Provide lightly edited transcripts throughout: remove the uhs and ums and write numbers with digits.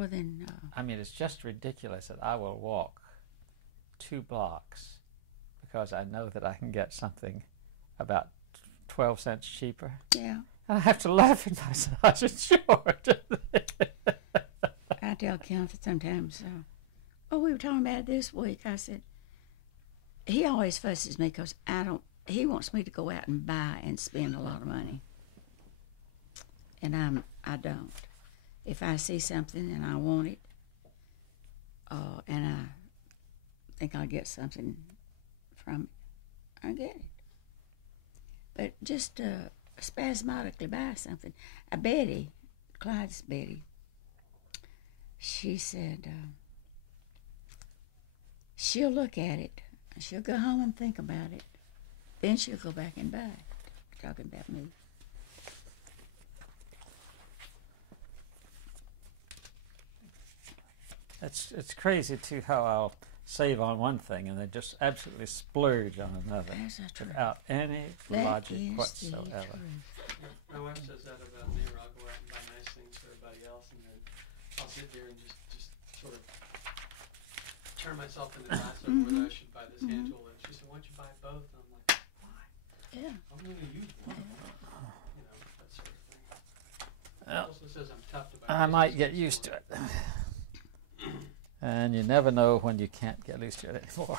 more than... I mean, it's just ridiculous that I will walk 2 blocks because I know that I can get something about 12 cents cheaper. Yeah. And I have to laugh at myself. I said, sure. I tell Kenneth sometimes, we were talking about it this week. I said, he always fusses me because he wants me to go out and buy and spend a lot of money. And I don't. If I see something and I want it, and I think I'll get something from it, I get it. But just spasmodically buy something. Betty, Clyde's Betty, she said she'll look at it, she'll go home and think about it, then she'll go back and buy it. Talking about me. It's crazy too how I'll save on one thing and then just absolutely splurge on another without any logic whatsoever. My wife says that about me, where I'll go out and buy nice things for everybody else, and then I'll sit here and just sort of turn myself into glass over whether I should buy this hand tool. And she said, "Why don't you buy both?" And I'm like, "Why? Yeah. I'm going to use one." You know, that sort of thing. Well, Also says I'm tough to buy. I might get used to it. And you never know when you can't get used to it anymore.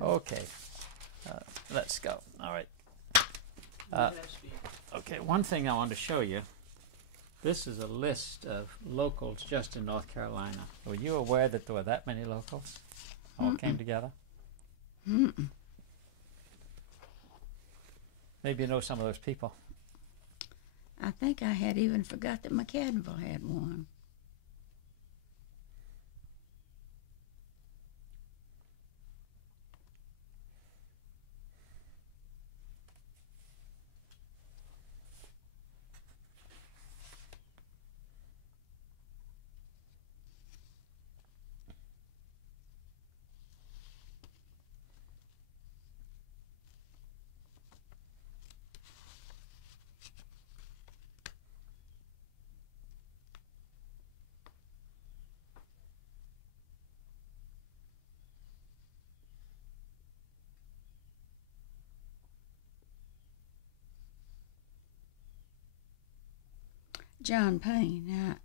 Okay, let's go. All right. Okay, one thing I want to show you. This is a list of locals just in North Carolina. Were you aware that there were that many locals? All came together? Maybe you know some of those people. I think I had even forgot that McCaddenville had one. John Payne.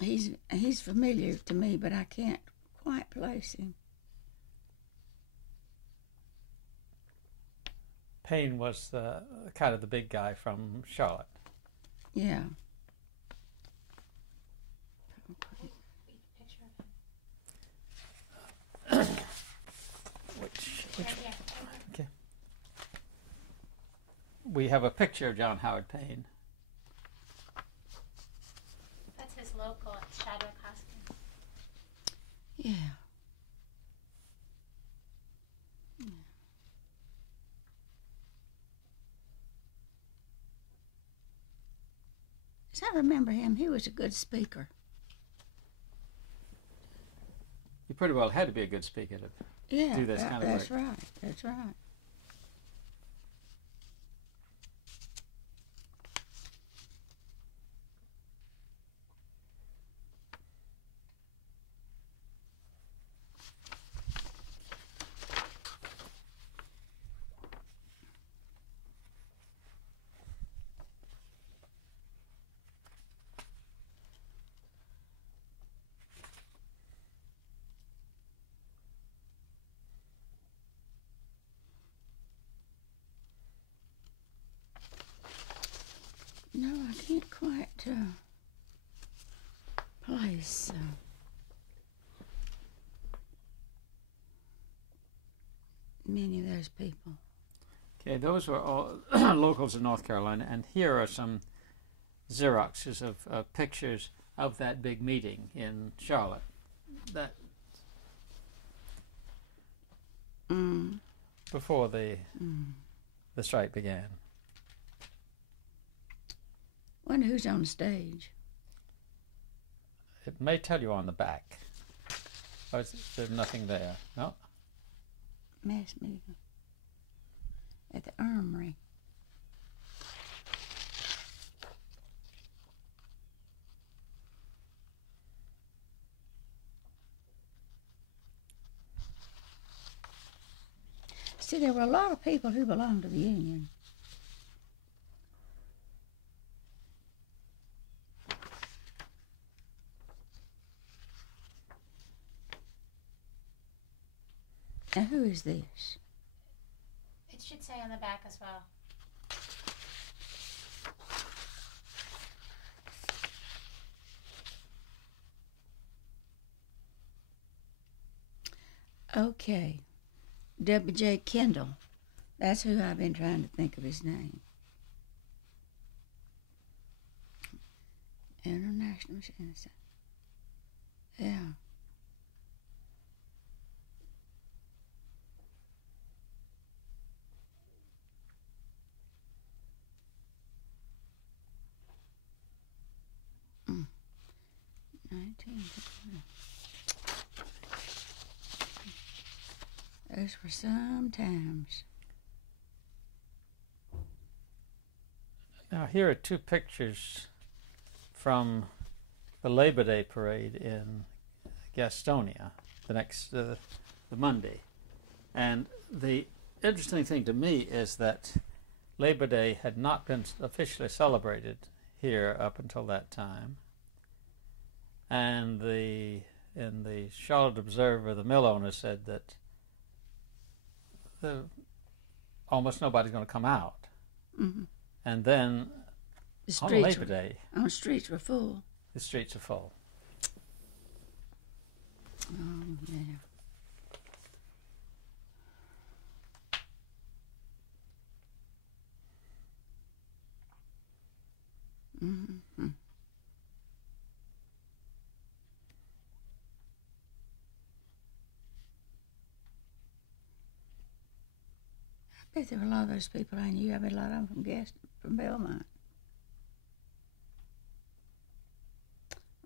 He's familiar to me, but I can't quite place him. Payne was kind of the big guy from Charlotte. Yeah. Which okay. We have a picture of John Howard Payne. That's his local at Shadow Hoskins. Yeah. As I remember him, he was a good speaker. You pretty well had to be a good speaker to do this kind of work. That's right. That's right. No, I can't quite place many of those people. Okay, those were all locals in North Carolina, and here are some Xeroxes of pictures of that big meeting in Charlotte. That before the strike began. Wonder who's on stage. It may tell you on the back. Oh, there's nothing there. No. Mass meeting at the Armory. See, there were a lot of people who belonged to the Union. Now, who is this? It should say on the back as well. Okay. W.J. Kendall. That's who I've been trying to think of his name. International Citizen. Yeah. Mm. 19. Those were some times. Now, here are two pictures from the Labor Day parade in Gastonia, the Monday. And the interesting thing to me is that Labor Day had not been officially celebrated here up until that time. And in the Charlotte Observer, the mill owner said that almost nobody's going to come out. Mm-hmm. And then The on streets Labor Day, the streets were full. the streets are full. Oh, yeah. Mm-hmm. I bet there were a lot of those people I knew. I bet a lot of them from Belmont.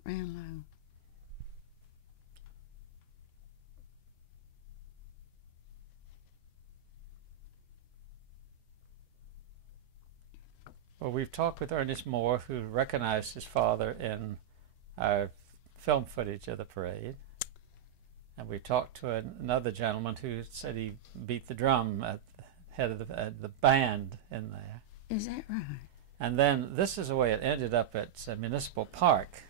Ran low. Well, we've talked with Ernest Moore, who recognized his father in our film footage of the parade. And we talked to another gentleman who said he beat the drum at the head of the band in there. Is that right? And then this is the way it ended up at Municipal Park.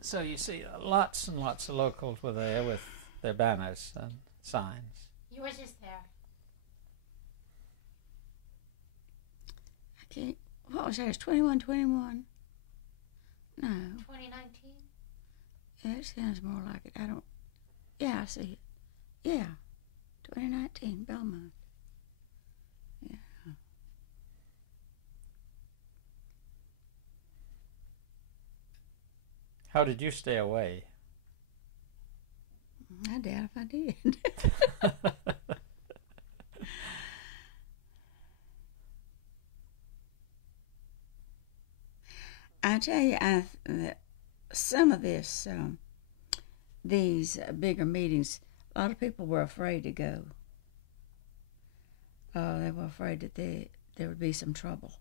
So you see lots and lots of locals were there with their banners and signs. You were just there. I can't. What was that? It's 2121? No. 2019? Yeah, it sounds more like it. I don't. Yeah, I see it. Yeah. 2019, Belmont. Yeah. How did you stay away? I doubt if I did. I tell you, some of these bigger meetings, a lot of people were afraid to go. They were afraid that there would be some trouble.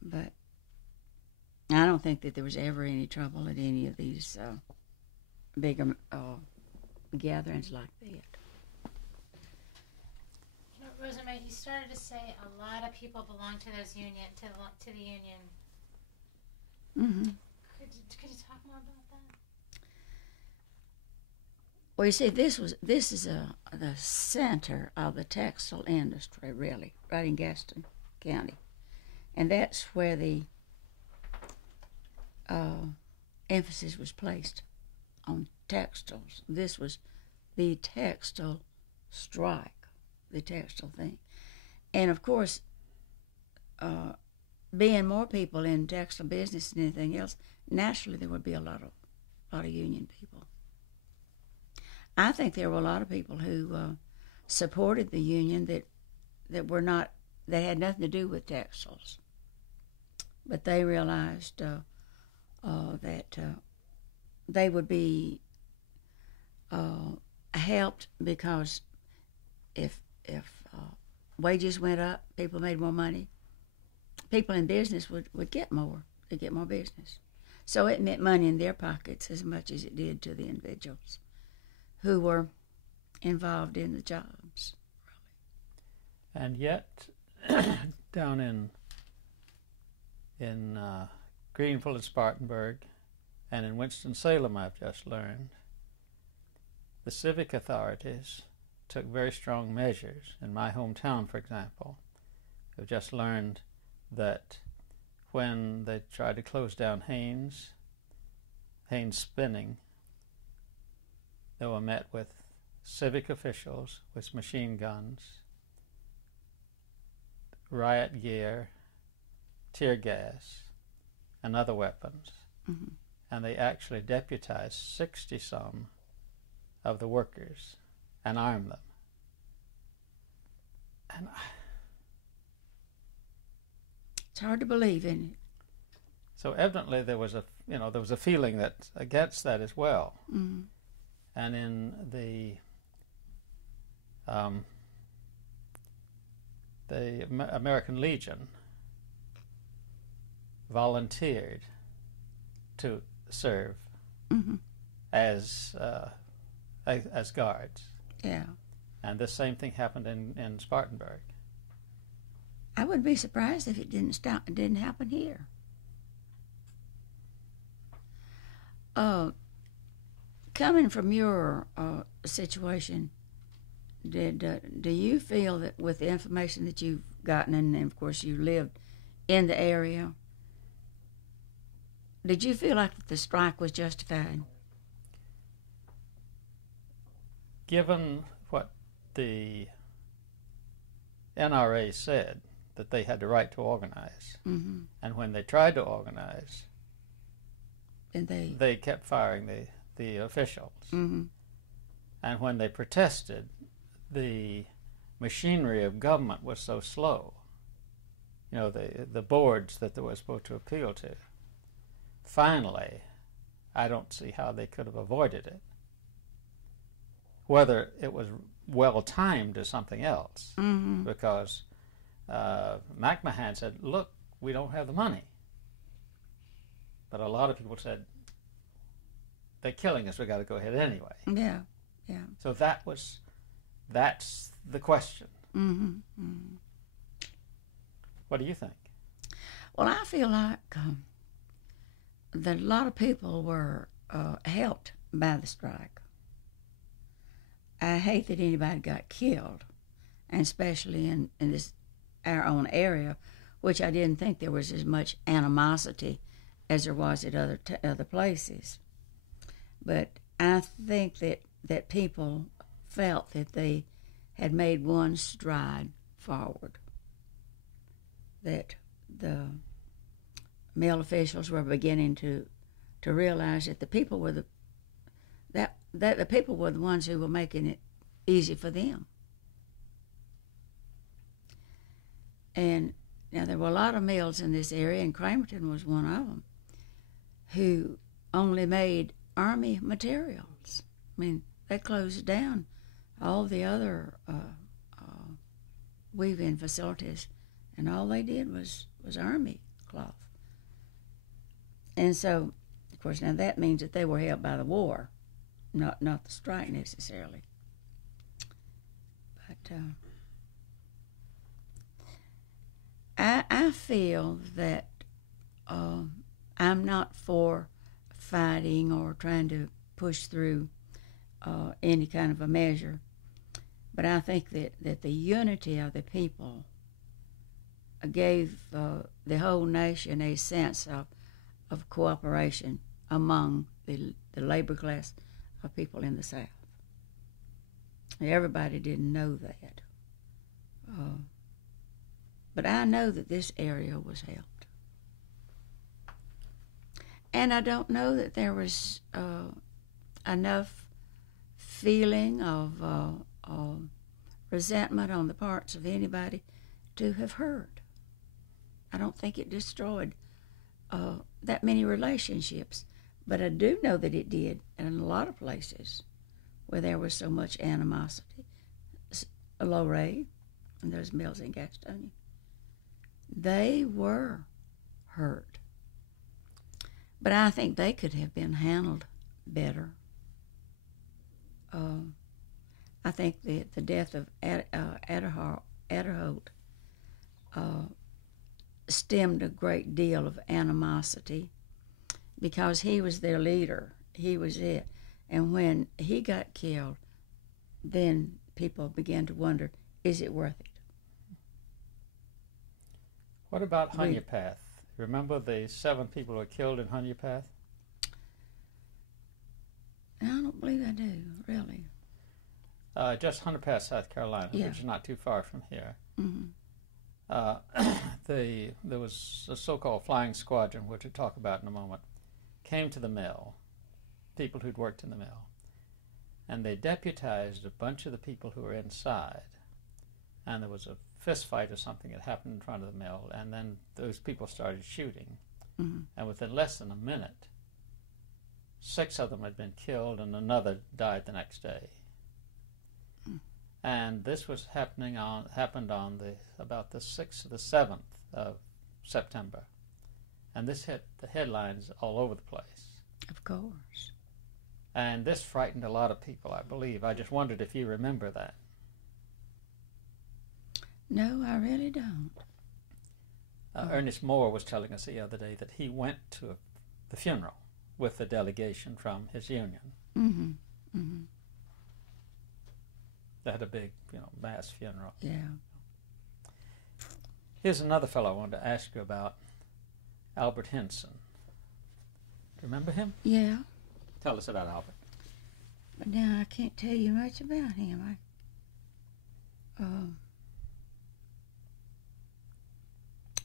But I don't think that there was ever any trouble at any of these bigger gatherings like that. You know, Rosamary, you started to say a lot of people belong to those to the union. Mm-hmm. Could you talk more about that? Well, you see, this is the center of the textile industry, really, right in Gaston County, and that's where the emphasis was placed on textiles. This was the textile strike, the textile thing, and of course, being more people in textile business than anything else, naturally there would be a lot of union people. I think there were a lot of people who supported the union that were not, they had nothing to do with textiles, but they realized that they would be helped because if wages went up, people made more money. People in business would get more. They'd get more business. So it meant money in their pockets as much as it did to the individuals who were involved in the jobs. And yet, down in Greenville and Spartanburg, and in Winston-Salem, I've just learned, the civic authorities took very strong measures. In my hometown, for example, I've just learned that when they tried to close down Haynes Spinning, they were met with civic officials with machine guns, riot gear, tear gas, and other weapons. Mm-hmm. And they actually deputized 60-some of the workers and armed them. And It's hard to believe, isn't it? so evidently there was a feeling that against that as well. Mm-hmm. And in the American Legion volunteered to serve Mm-hmm. as guards, Yeah. and the same thing happened in Spartanburg. I wouldn't be surprised if it didn't happen here. Coming from your situation, do you feel that with the information that you've gotten, and of course you lived in the area, did you feel like the strike was justified? Given what the NRA said, that they had the right to organize, Mm-hmm. and when they tried to organize, And they kept firing the officials. Mm-hmm. And when they protested, the machinery of government was so slow. The boards that they were supposed to appeal to. Finally, I don't see how they could have avoided it. Whether it was well timed or something else, Mm-hmm. because McMahon said, "Look, we don't have the money." But a lot of people said, "They're killing us. We got to go ahead anyway." Yeah, yeah. So that's the question. Mm-hmm. Mm-hmm. What do you think? Well, I feel like that a lot of people were helped by the strike. I hate that anybody got killed, and especially in this our own area, which I didn't think there was as much animosity as there was at other places. But I think that people felt that they had made one stride forward, that the male officials were beginning to realize that the people were that the people were the ones who were making it easy for them. And now there were a lot of mills in this area, and Cramerton was one of them, who only made Army materials. I mean, they closed down all the other weaving facilities, and all they did was Army cloth. And so, of course, now that means that they were helped by the war, not the strike necessarily. But I feel that I'm not for fighting or trying to push through any kind of a measure, but I think that the unity of the people gave the whole nation a sense of cooperation among the labor class of people in the South. Everybody didn't know that. But I know that this area was helped. And I don't know that there was enough feeling of resentment on the parts of anybody to have heard. I don't think it destroyed that many relationships, but I do know that it did in a lot of places where there was so much animosity. Lorraine, and those mills in Gastonia, they were hurt. But I think they could have been handled better. I think the death of Adderholt stemmed a great deal of animosity because he was their leader. He was it. And when he got killed, then people began to wonder, is it worth it? What about Hunyapath? Remember the 7 people who were killed in Hunyapath? I don't believe I do, really. Just Hunyapath, South Carolina, Yeah. which is not too far from here. Mm-hmm. There was a so-called flying squadron, which we'll talk about in a moment, came to the mill, people who'd worked in the mill, and they deputized a bunch of the people who were inside, and there was a fist fight or something that happened in front of the mill, and then those people started shooting, Mm-hmm. and within less than a minute, 6 of them had been killed and another died the next day. And this was happened on about the 6th or the 7th of September, and this hit the headlines all over the place. Of course. And this frightened a lot of people, I believe. I just wondered if you remember that. No, I really don't. Ernest Moore was telling us the other day that he went to the funeral with the delegation from his union. Mm-hmm. Mm-hmm. They had a big, mass funeral. Yeah. Here's another fellow I wanted to ask you about, Albert Henson. Do you remember him? Yeah. Tell us about Albert. But now I can't tell you much about him.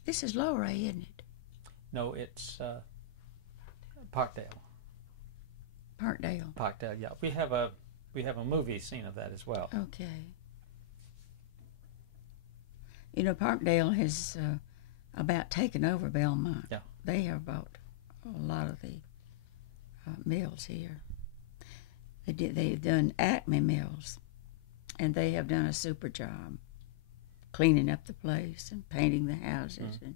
This is Lowray, isn't it? No, it's Parkdale. Parkdale. Parkdale, yeah. We have a movie scene of that as well. Okay. You know, Parkdale has about taken over Belmont. Yeah. They have bought a lot of the mills here. They've done Acme Mills, and they have done a super job cleaning up the place and painting the houses. And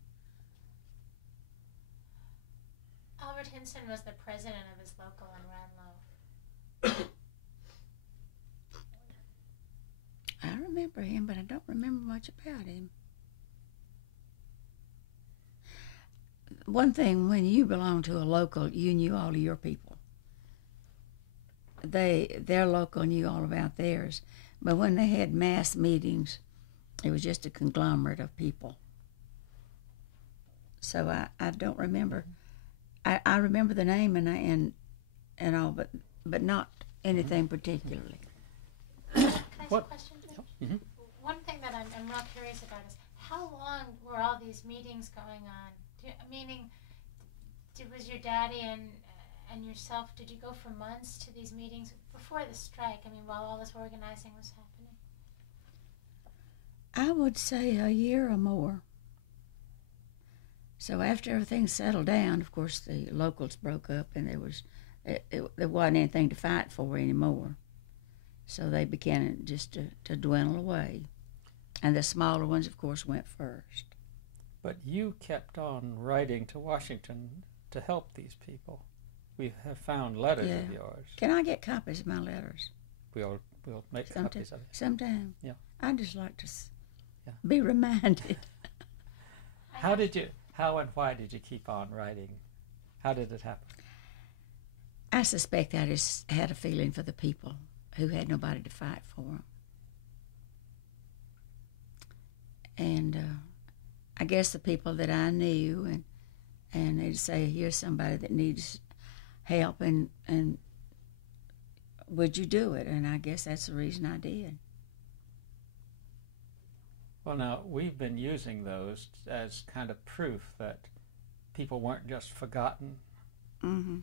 Albert Hinson was the president of his local in Ranlow. I remember him, but I don't remember much about him. One thing, when you belong to a local, you knew all of your people. Their local knew all about theirs. But when they had mass meetings, it was just a conglomerate of people. So I don't remember. I remember the name and all, but not anything particularly. Can I ask What? a question, Jim? Mm-hmm. One thing that I'm real curious about is how long were all these meetings going on? Meaning, was your daddy and yourself, did you go for months to these meetings before the strike? I mean, while all this organizing was happening? I would say a year or more. So after everything settled down, of course, the locals broke up, and there wasn't anything to fight for anymore. So they began just to dwindle away. And the smaller ones, of course, went first. But you kept on writing to Washington to help these people. We have found letters of yours. Can I get copies of my letters? We'll make copies of it. Sometime. Yeah. I'd just like to be reminded. How and why did you keep on writing? How did it happen? I suspect I just had a feeling for the people who had nobody to fight for them. And I guess the people that I knew, and they'd say, here's somebody that needs help, and would you do it? And I guess that's the reason I did. Well, now, we've been using those as kind of proof that people weren't just forgotten. Mm-hmm.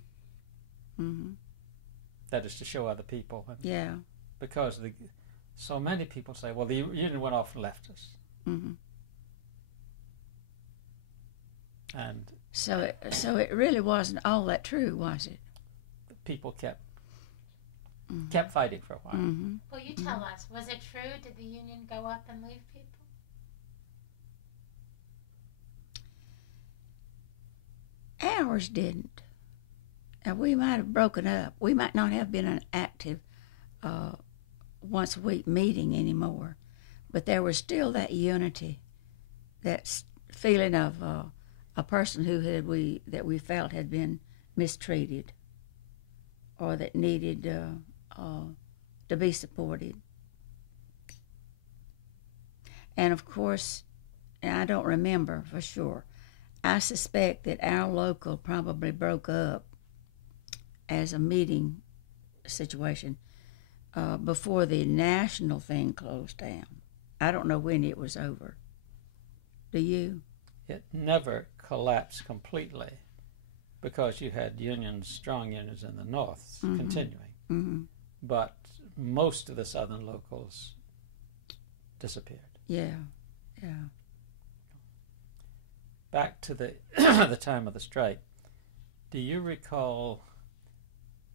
Mm-hmm. That is to show other people. Yeah. Because so many people say, well, the union went off and left us. Mm-hmm. And so it really wasn't all that true, was it? people kept fighting for a while. Mm-hmm. Well, you tell us. Was it true? Did the union go up and leave people? Ours didn't. We might have broken up. We might not have been an active once a week meeting anymore, but there was still that unity, that feeling of a person that we felt had been mistreated, or that needed to be supported. And of course, and I don't remember for sure, I suspect that our local probably broke up as a meeting situation before the national thing closed down. I don't know when it was over. Do you? It never collapsed completely because you had unions, strong unions in the north continuing. Mm-hmm. But most of the southern locals disappeared. Yeah. Back to the the time of the strike, do you recall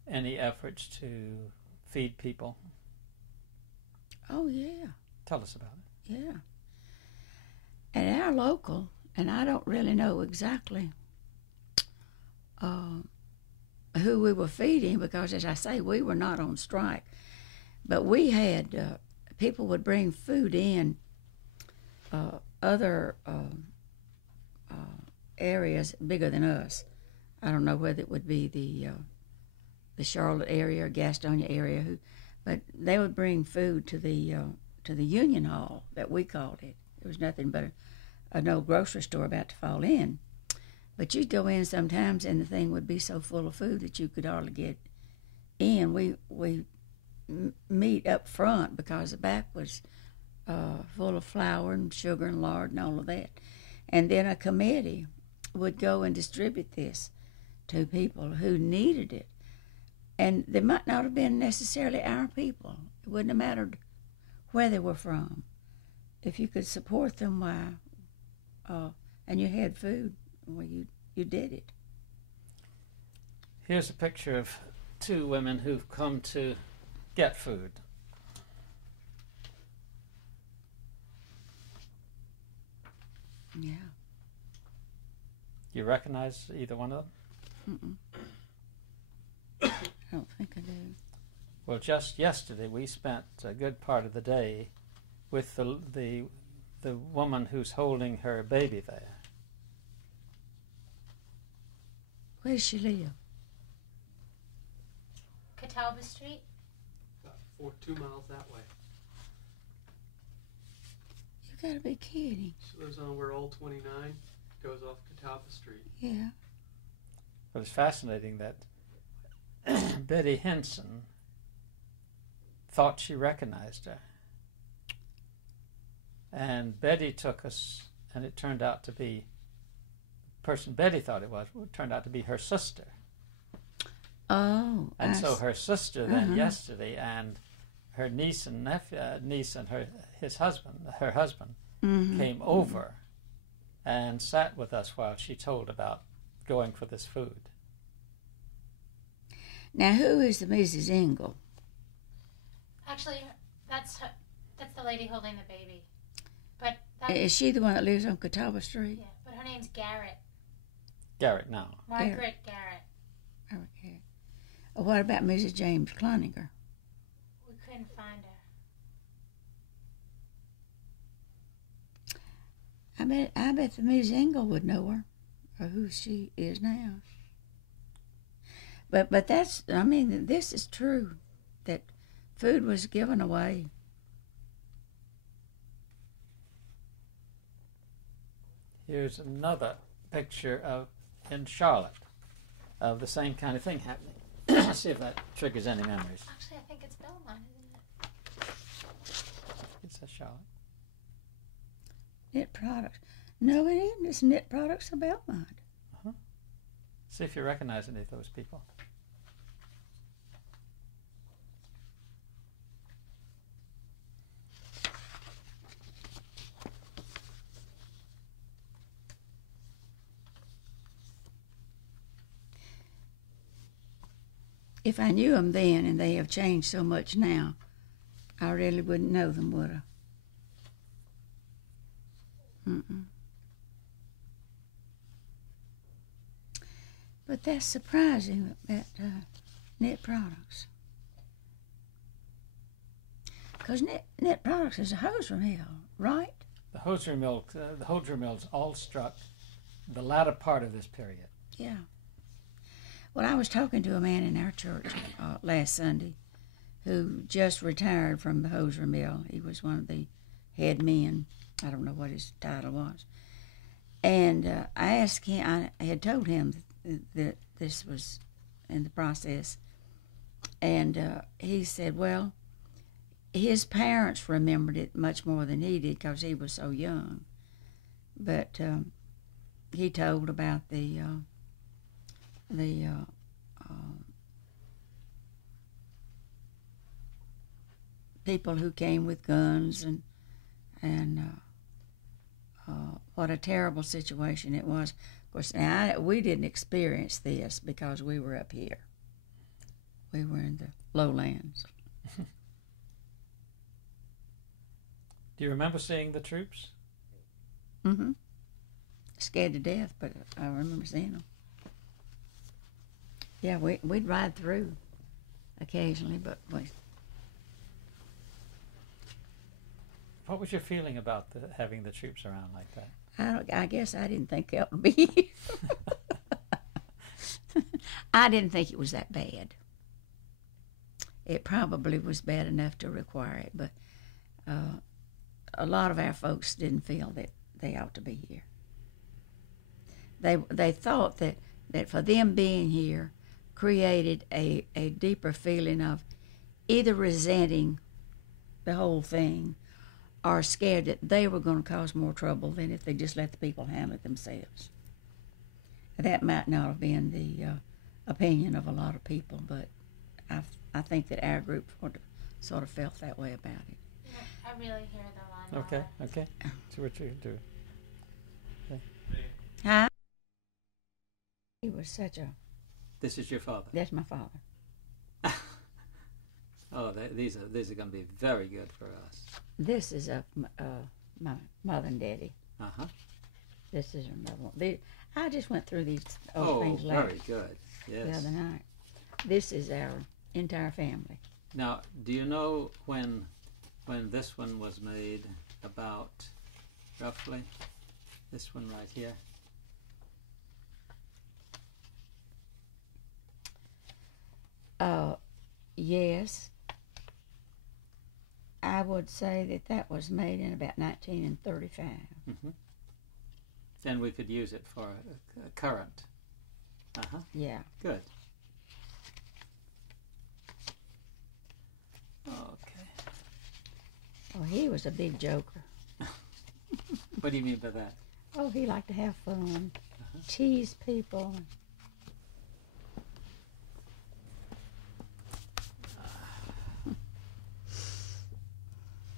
any efforts to feed people? Oh, yeah. Tell us about it. Yeah. At our local, and I don't really know exactly who we were feeding because, as I say, we were not on strike. But we had, people would bring food in other areas bigger than us. I don't know whether it would be the Charlotte area or Gastonia area, but they would bring food to the Union Hall, that we called it. There was nothing but an old grocery store about to fall in. But you'd go in sometimes and the thing would be so full of food that you could hardly get in. We meet up front because the back was full of flour and sugar and lard and all of that. And then a committee would go and distribute this to people who needed it. And they might not have been necessarily our people. It wouldn't have mattered where they were from. If you could support them, why, and you had food, well, you did it. Here's a picture of two women who've come to get food. Yeah. You recognize either one of them? I don't think I do. Well, just yesterday we spent a good part of the day with the woman who's holding her baby there. Where does she live? Catawba Street? About 2 miles that way. You gotta be kidding. She lives on where Old 29 goes off Catawba Street. Yeah. It was fascinating that Betty Henson thought she recognized her. And Betty took us, and it turned out to be the person Betty thought it turned out to be her sister. Oh. And so her sister then yesterday, and her niece and her husband came over and sat with us while she told about going for this food. Now, who is the Mrs. Engel? Actually, that's the lady holding the baby. But Is she the one that lives on Catawba Street? Yeah, but her name's Garrett. Garrett now. Margaret Garrett. Okay. Well, what about Mrs. James Cloninger? We couldn't find her. I bet the Miss Engel would know her, or who she is now. But this is true, that food was given away. Here's another picture in Charlotte of the same kind of thing happening. Let's see if that triggers any memories. Actually, I think it's Belmont, isn't it? It's a Charlotte. Knit products. No, it isn't. It's knit products of Belmont. See if you recognize any of those people. If I knew them then, and they have changed so much now, I really wouldn't know them, would I? But that's surprising, that knit products. Because Net Products is a hosiery mill, right? The hosiery mills all struck the latter part of this period. Yeah. Well, I was talking to a man in our church last Sunday who just retired from the hosiery mill. He was one of the head men. I don't know what his title was. And I asked him, I had told him that this was in the process. And he said, well, his parents remembered it much more than he did because he was so young. But he told about the people who came with guns and what a terrible situation it was. Of course, we didn't experience this because we were up here. We were in the lowlands. Do you remember seeing the troops? Mm-hmm. Scared to death, but I remember seeing them. Yeah, we'd ride through occasionally, but what was your feeling about having the troops around like that? I guess I didn't think that would be. I didn't think it was that bad. It probably was bad enough to require it, but a lot of our folks didn't feel that they ought to be here. They thought that for them being here created a deeper feeling of either resenting the whole thing or scared that they were going to cause more trouble than if they just let the people handle it themselves. That might not have been the opinion of a lot of people, but I think that our group sort of felt that way about it. Yeah, I really hear the line. Okay. See what you do. Okay. Huh? He was such a... This is your father? That's my father. Oh, these are going to be very good for us. This is my mother and daddy. Uh-huh. This is another one. I just went through these old things very good. Yes. The other night. This is our entire family. Now, do you know when this one was made, about roughly? This one right here. Yes. I would say that was made in about 1935. Mm-hmm. Then we could use it for a current. Uh-huh. Yeah. Good. Okay. Oh, he was a big joker. What do you mean by that? Oh, he liked to have fun, tease people.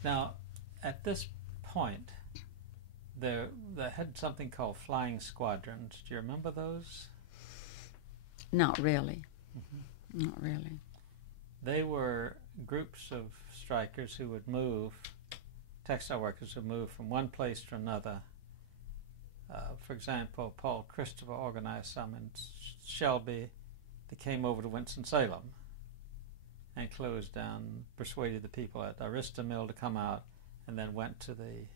Now, at this point, they had something called flying squadrons. Do you remember those? Not really. Mm-hmm. Not really. They were groups of strikers who would move, textile workers would move from one place to another. For example, Paul Christopher organized some in Shelby. They came over to Winston-Salem and closed down, persuaded the people at Arista Mill to come out, and then went to the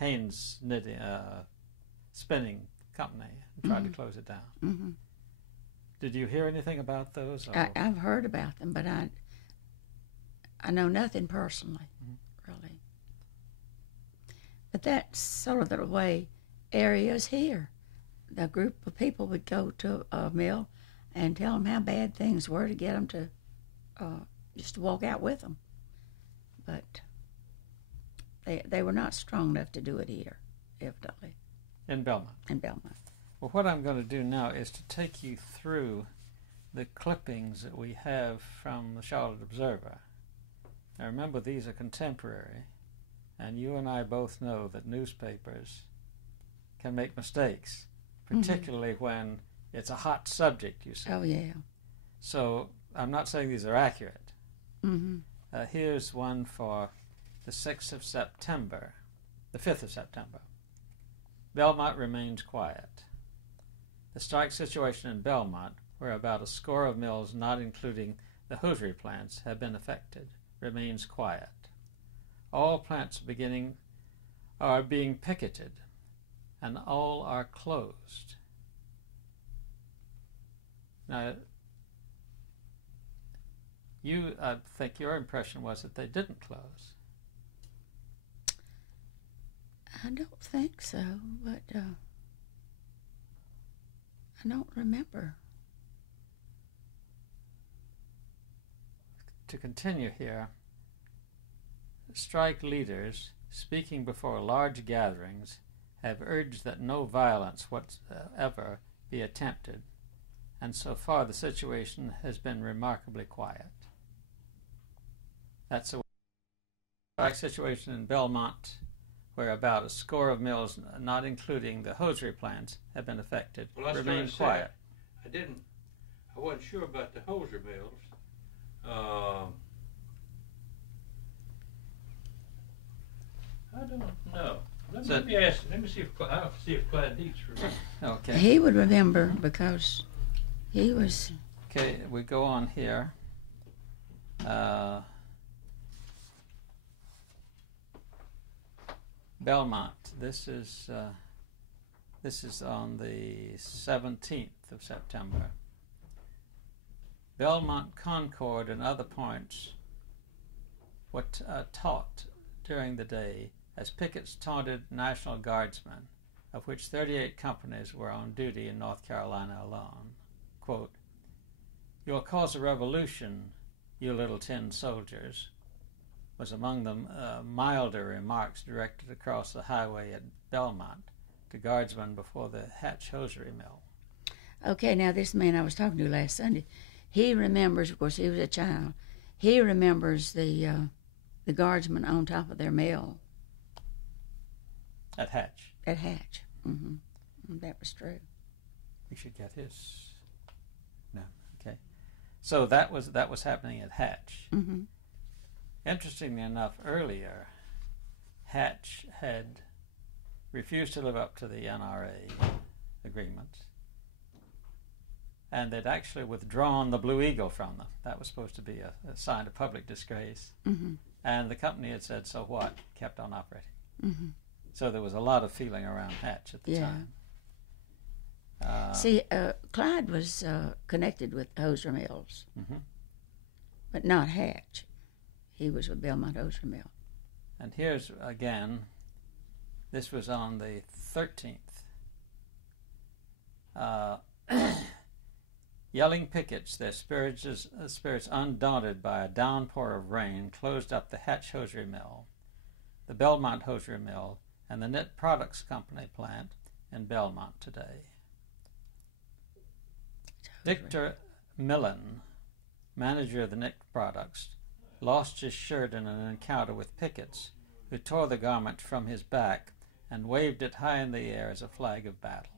Haynes spinning company and tried to close it down. Mm-hmm. Did you hear anything about those? I've heard about them, but I know nothing personally, really. But that's sort of the way areas here. A group of people would go to a mill and tell them how bad things were to get them to just to walk out with them. But they were not strong enough to do it here, evidently. In Belmont? In Belmont. Well, what I'm going to do now is to take you through the clippings that we have from the Charlotte Observer. Now remember, these are contemporary, and you and I both know that newspapers can make mistakes, particularly when it's a hot subject, you see. Oh, yeah. So I'm not saying these are accurate. Mm-hmm. Here's one for the 6th of September, the 5th of September. Belmont remains quiet. The strike situation in Belmont, where about a score of mills, not including the hosiery plants, have been affected, remains quiet. All plants are being picketed, and all are closed. Now, I think your impression was that they didn't close. I don't think so, but I don't remember. To continue here, strike leaders speaking before large gatherings have urged that no violence whatsoever be attempted, and so far the situation has been remarkably quiet. That's a strike situation in Belmont, where about a score of mills, not including the hosiery plants, have been affected, remain quiet. I wasn't sure about the hosiery mills. I don't know. Let me see if Clyde Dietz remembers. Okay. He would remember because he was. Okay, we go on here. Belmont. This is on the 17th of September. Belmont, Concord, and other points were taught during the day as pickets taunted National Guardsmen, of which 38 companies were on duty in North Carolina alone. Quote, "You'll cause a revolution, you little tin soldiers," was among the milder remarks directed across the highway at Belmont to guardsmen before the Hatch hosiery mill. Okay, now this man I was talking to last Sunday, he remembers, of course he was a child, he remembers the guardsmen on top of their mill. At Hatch. At Hatch. Mm-hmm. That was true. We should get his. No, okay. So that was happening at Hatch. Mm-hmm. Interestingly enough, earlier, Hatch had refused to live up to the NRA agreements, and they'd actually withdrawn the Blue Eagle from them. That was supposed to be a sign of public disgrace. Mm-hmm. And the company had said, so what? Kept on operating. Mm-hmm. So there was a lot of feeling around Hatch at the time. See, Clyde was connected with hosiery mills, mm-hmm. but not Hatch. He was with Belmont Hosiery Mill. And here's, again, this was on the 13th. Yelling pickets, their spirits undaunted by a downpour of rain, closed up the Hatch Hosiery Mill, the Belmont Hosiery Mill, and the Knit Products Company plant in Belmont today. Victor Millen, manager of the Knit Products, lost his shirt in an encounter with pickets, who tore the garment from his back and waved it high in the air as a flag of battle.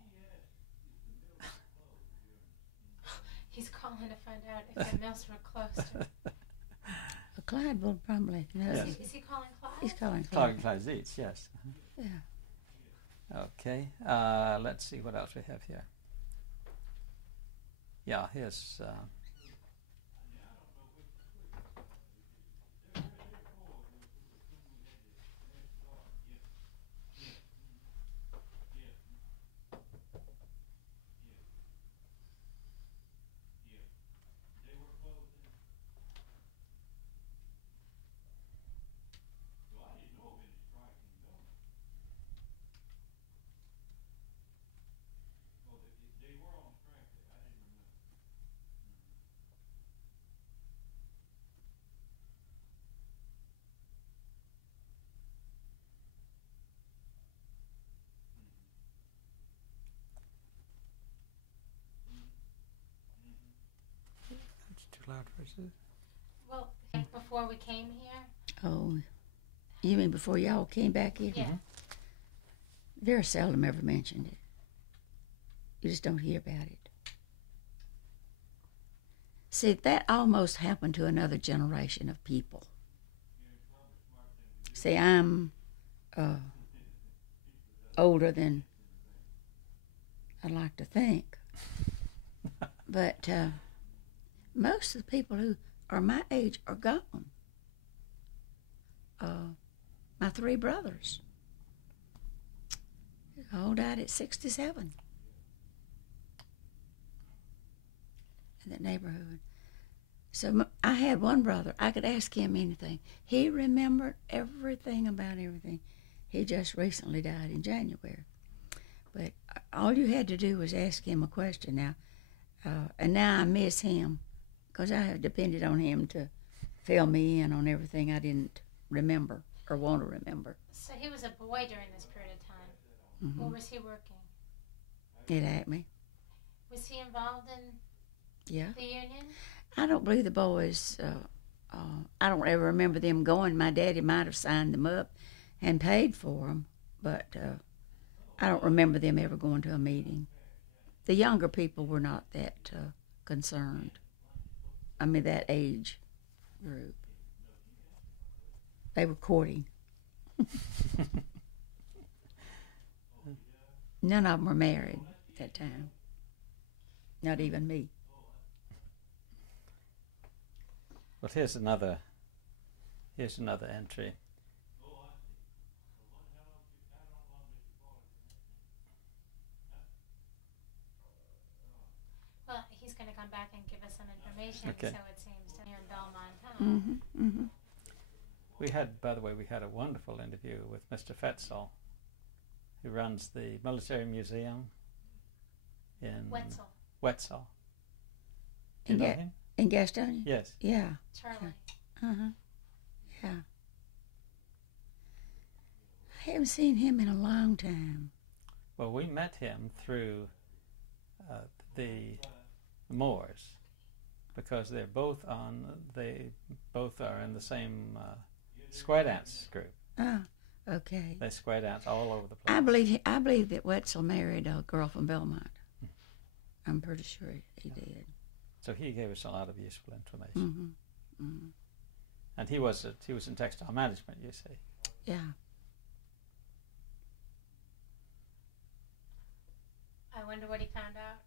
He's calling to find out if the mills were closed. Clyde will probably know. Yes. Is he calling Clyde? He's calling Clyde. Clyde Dietz, yes. Yeah. Okay, let's see what else we have here. Yeah, here's... too loud for us. Well, before we came here? Oh, you mean before y'all came back here? Yeah. Mm-hmm. Very seldom ever mentioned it. You just don't hear about it. See, that almost happened to another generation of people. See, I'm older than I'd like to think. But most of the people who are my age are gone. my 3 brothers. They all died at 67 in that neighborhood. So I had one brother. I could ask him anything. He remembered everything about everything. He just recently died in January. But all you had to do was ask him a question now. And now I miss him because I have depended on him to fill me in on everything I didn't remember or want to remember. So he was a boy during this period of time. Mm-hmm. Where was he working? At Acme. Was he involved in Yeah. the union? I don't believe the boys, I don't ever remember them going. My daddy might have signed them up and paid for them, but I don't remember them ever going to a meeting. The younger people were not that concerned. I mean, that age group. They were courting. None of them were married at that time. Not even me. Well, here's another entry. Well, he's going to come back and give us some information, Okay. so it seems, here in Belmont. Huh? Mm-hmm, mm-hmm. We had, by the way, a wonderful interview with Mr. Fetzel, who runs the Military Museum in Wetzel. Do you know him? In Gastonia? Yes. Yeah. Charlie. Uh-huh. Yeah. I haven't seen him in a long time. Well, we met him through the Moors because they both are in the same square dance group. Oh, okay. They square dance all over the place. I believe that Wetzel married a girl from Belmont. I'm pretty sure he did. So he gave us a lot of useful information. Mm-hmm. Mm-hmm. And he was in textile management, you see. Yeah. I wonder what he found out.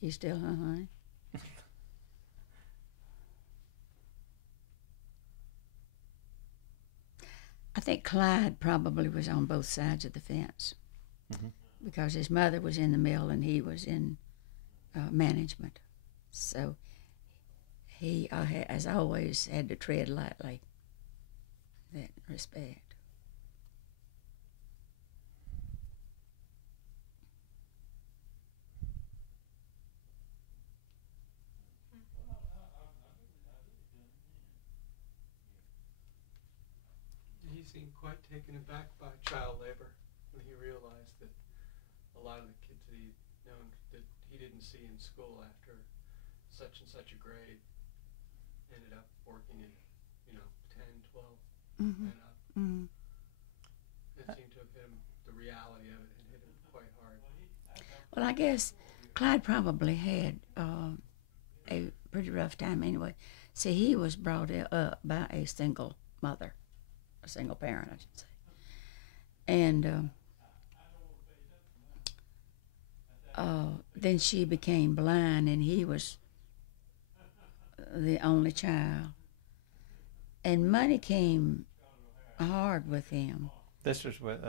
You still, honey? I think Clyde probably was on both sides of the fence because his mother was in the mill and he was in management. So he, as always, had to tread lightly in that respect. He seemed quite taken aback by child labor when he realized that a lot of the kids that he'd known that he didn't see in school after such and such a grade ended up working in, 10, 12, and up. Mm-hmm. It seemed to have hit him, the reality of it had hit him quite hard. Well, I guess Clyde probably had a pretty rough time anyway. See, he was brought up by a single mother, a single parent, I should say. And then she became blind, and he was the only child. And money came hard with him. This was with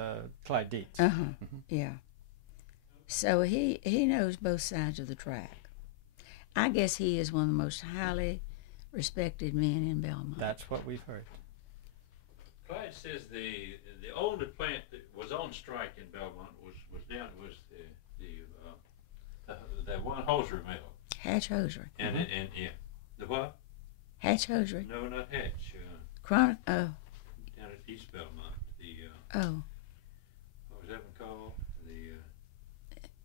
Clyde Dietz. Yeah. So he knows both sides of the track. I guess he is one of the most highly respected men in Belmont. That's what we've heard. Clyde says the only plant that was on strike in Belmont was the one hosiery mill. Hatch Hosiery. And yeah, the what? Hatch Hosiery. No, not Hatch. Down at East Belmont. What was that one called?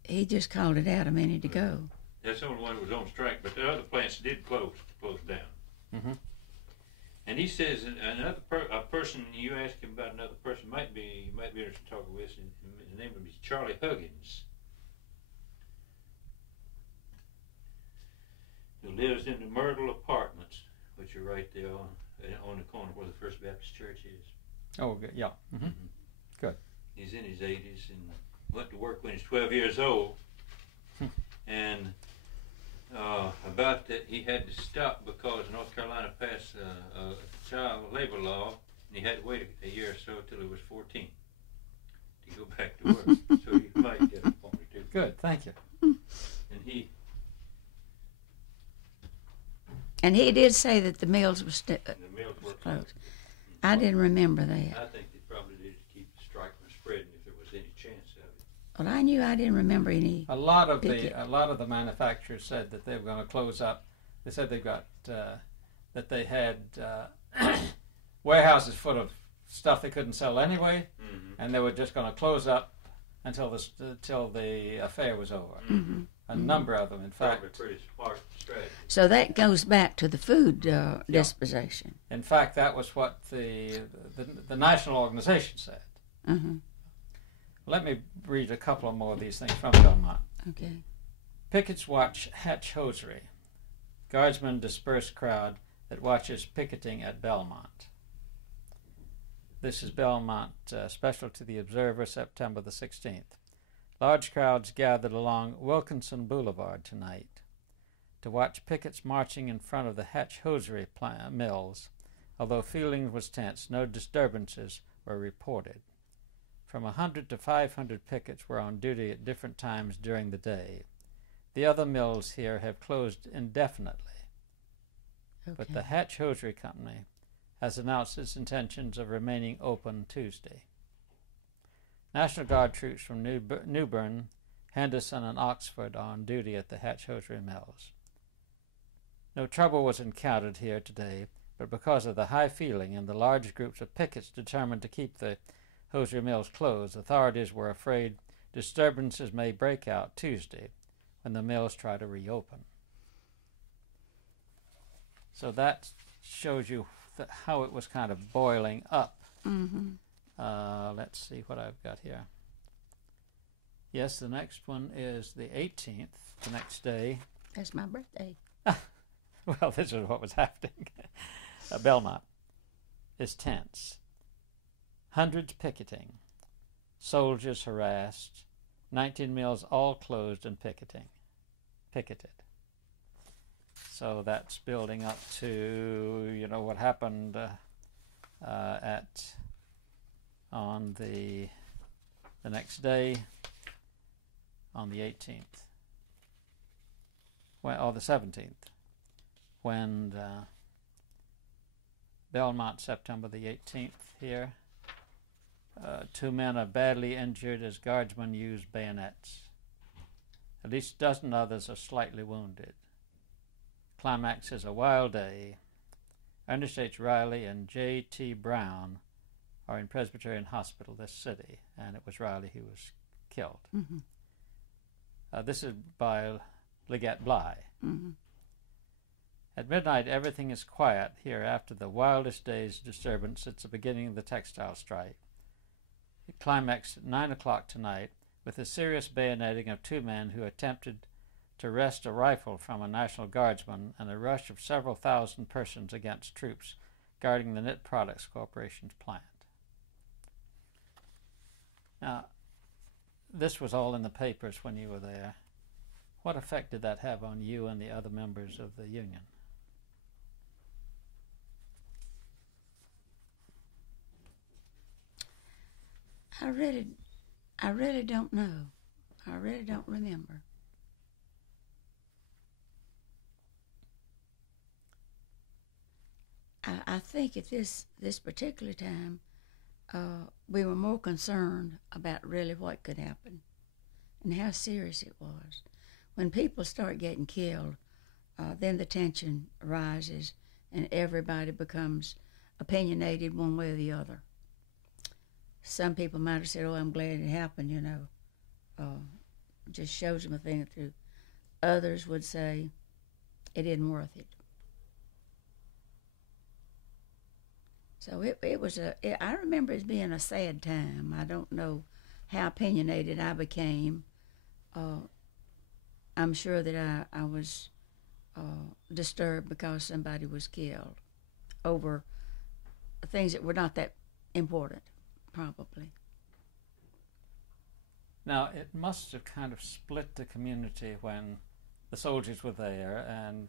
He just called it out a minute ago. That's the only one that was on strike, but the other plants did close down. Mm-hmm. And he says a person, you ask him about another person, might be interested in talking with, and his name is Charlie Huggins, who lives in the Myrtle Apartments, which are right there on the corner where the First Baptist Church is. Oh, good. Yeah. Mm-hmm. Good. He's in his 80s and went to work when he was 12 years old. And about that, he had to stop because North Carolina pass a child labor law, and he had to wait a year or so till he was 14 to go back to work. So he might get appointed too. Good, thank you. And he did say that the mills were the mills were closed. I didn't remember that. I think they probably did to keep the strike from spreading if there was any chance of it. Well, I didn't remember any. A lot of the manufacturers said that they were going to close up. They said they got that they had warehouses full of stuff they couldn't sell anyway, and they were just going to close up until the affair was over. Mm-hmm. A number of them, in fact. Probably pretty smart strategy. So that goes back to the food disposition. In fact, that was what the national organization said. Mm-hmm. Let me read a couple more of these things from Belmont. Okay. Pickets watch hatch hosiery. Guardsmen disperse crowd that watches picketing at Belmont. This is Belmont, special to the Observer, September the 16th. Large crowds gathered along Wilkinson Boulevard tonight to watch pickets marching in front of the hatch hosiery mills. Although feeling was tense, no disturbances were reported. From 100 to 500 pickets were on duty at different times during the day. The other mills here have closed indefinitely, but the Hatch Hosiery Company has announced its intentions of remaining open Tuesday. National Guard troops from Newbern, Henderson, and Oxford are on duty at the Hatch Hosiery mills. No trouble was encountered here today, but because of the high feeling and the large groups of pickets determined to keep the hosiery mills closed, authorities were afraid disturbances may break out Tuesday when the mills try to reopen. So that shows you how it was kind of boiling up. Mm-hmm. Let's see what I've got here. Yes, the next one is the 18th, the next day. That's my birthday. Well, this is what was happening. Belmont is tense. Hundreds picketing. Soldiers harassed. 19 mills all closed and picketed. So that's building up to, what happened on the next day, on the 18th, or the 17th, when Belmont, September the 18th here, 2 men are badly injured as guardsmen use bayonets. At least a dozen others are slightly wounded. Climax is a wild day. Ernest H. Riley and J.T. Brown are in Presbyterian Hospital, this city, and it was Riley who was killed. Mm-hmm. This is by Legat Bly. Mm-hmm. At midnight, everything is quiet here after the wildest day's disturbance since the beginning of the textile strike. It climaxed at 9 o'clock tonight with a serious bayoneting of 2 men who attempted to wrest a rifle from a National Guardsman and a rush of several thousand persons against troops guarding the Knit Products Corporation's plant. Now, this was all in the papers when you were there. What effect did that have on you and the other members of the union? I really don't know. I really don't remember. I think at this particular time, we were more concerned about really what could happen and how serious it was. When people start getting killed, then the tension rises and everybody becomes opinionated one way or the other. Some people might have said, "Oh, I'm glad it happened," just shows them a thing or two. Others would say, "It isn't worth it." So it was I remember it being a sad time. I don't know how opinionated I became. I'm sure that I was disturbed because somebody was killed over things that were not that important, probably. Now, it must have kind of split the community when the soldiers were there and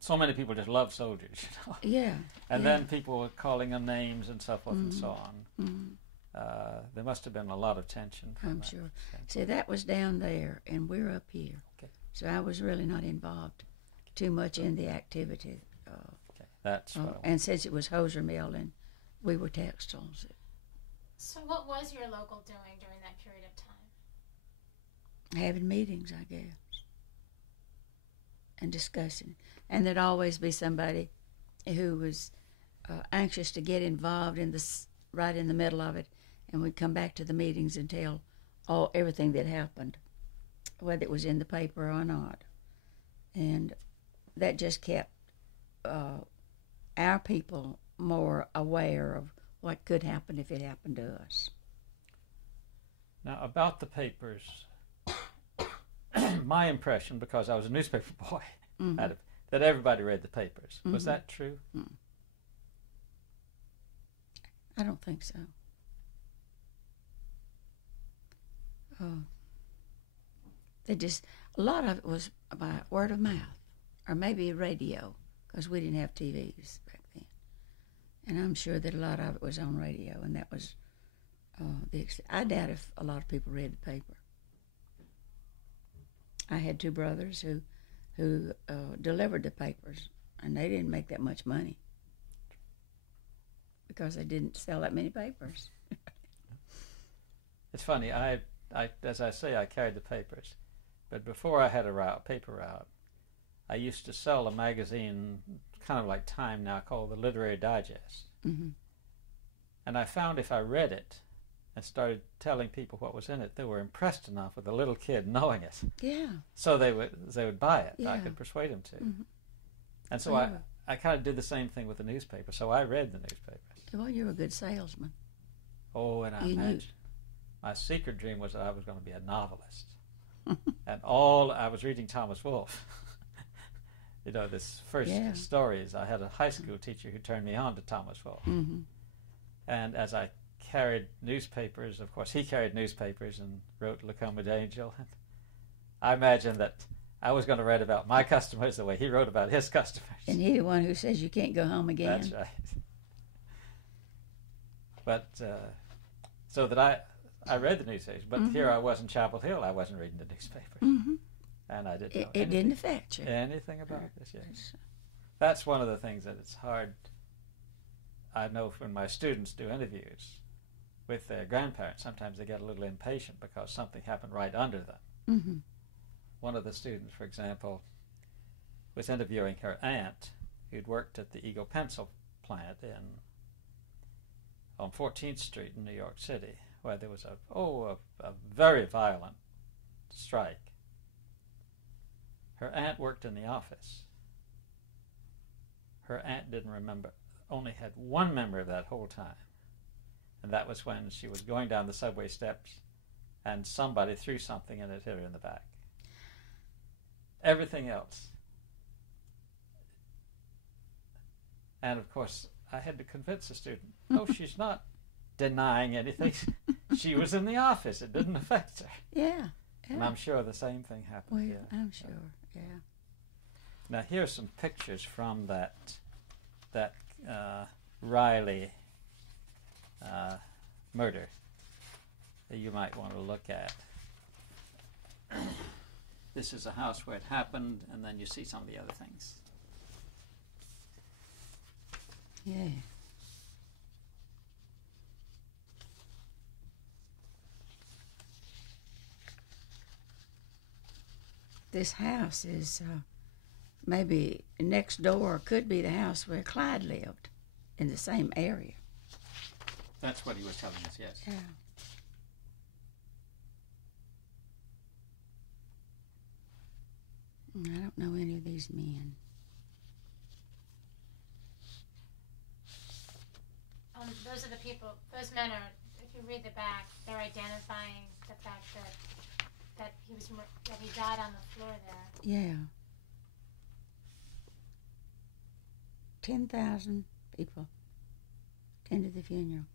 so many people just love soldiers, you know. Yeah. And yeah. then people were calling them names and so forth and so on. There must have been a lot of tension. From I'm that sure. standpoint. See, that was down there, and we're up here. Okay. So I was really not involved too much in the activity. Okay, that's what I want. And since it was Hoser Mill, and we were textiles, So what was your local doing during that period of time? having meetings, I guess, and discussing. And there'd always be somebody who was anxious to get involved in this, right in the middle of it, and we'd come back to the meetings and tell everything that happened, whether it was in the paper or not. And that just kept our people more aware of what could happen if it happened to us. Now, about the papers, my impression, because I was a newspaper boy, that everybody read the papers. Was that true? I don't think so. A lot of it was by word of mouth, or maybe radio, because we didn't have TVs back then. And I'm sure that a lot of it was on radio, and that was I doubt if a lot of people read the paper. I had two brothers who delivered the papers, and they didn't make that much money because they didn't sell that many papers. It's funny. I, as I say, I carried the papers, but before I had a paper route, I used to sell a magazine, kind of like Time now, called the Literary Digest. And I found if I read it and started telling people what was in it, they were impressed enough with a little kid knowing it. Yeah. So they would buy it. Yeah. I could persuade them to. And so I kind of did the same thing with the newspaper. So I read the newspapers. Well, you're a good salesman. Oh, and I You knew. imagine my secret dream was that I was going to be a novelist. And I was reading Thomas Wolfe. You know, this first stories. I had a high school teacher who turned me on to Thomas Wolfe. And as I carried newspapers, of course, he carried newspapers and wrote Lacoma Angel. And I imagined that I was going to write about my customers the way he wrote about his customers. And he the one who says you can't go home again. That's right. But so that I read the newspapers, but here I was in Chapel Hill. I wasn't reading the newspaper, and I didn't know It didn't affect you. anything about this. Yes, that's one of the things that it's hard. I know when my students do interviews with their grandparents, sometimes they get a little impatient because something happened right under them. One of the students, for example, was interviewing her aunt, who'd worked at the Eagle Pencil plant on 14th Street in New York City, where there was a very violent strike. Her aunt worked in the office. Her aunt didn't remember, only had one memory of that whole time, and that was when she was going down the subway steps and somebody threw something and it hit her in the back. Everything else. And of course, I had to convince the student, no, she's not denying anything. She was in the office. It didn't affect her. Yeah. And I'm sure the same thing happened here. I'm sure, yeah. Now, here's some pictures from that Riley murder that you might want to look at. This is a house where it happened, and then you see some of the other things. Yeah. This house is maybe next door, could be the house where Clyde lived in the same area. That's what he was telling us, yes. Yeah. I don't know any of these men. Those are the people. Those men are. If you read the back, they're identifying the fact that he died on the floor there. Yeah. 10,000 people attended the funeral.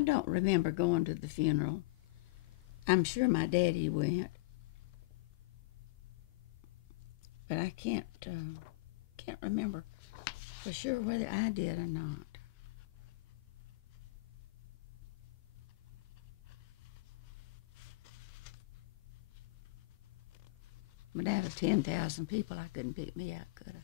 I don't remember going to the funeral. I'm sure my daddy went, but I can't remember for sure whether I did or not. But out of 10,000 people, I couldn't pick me out, could I?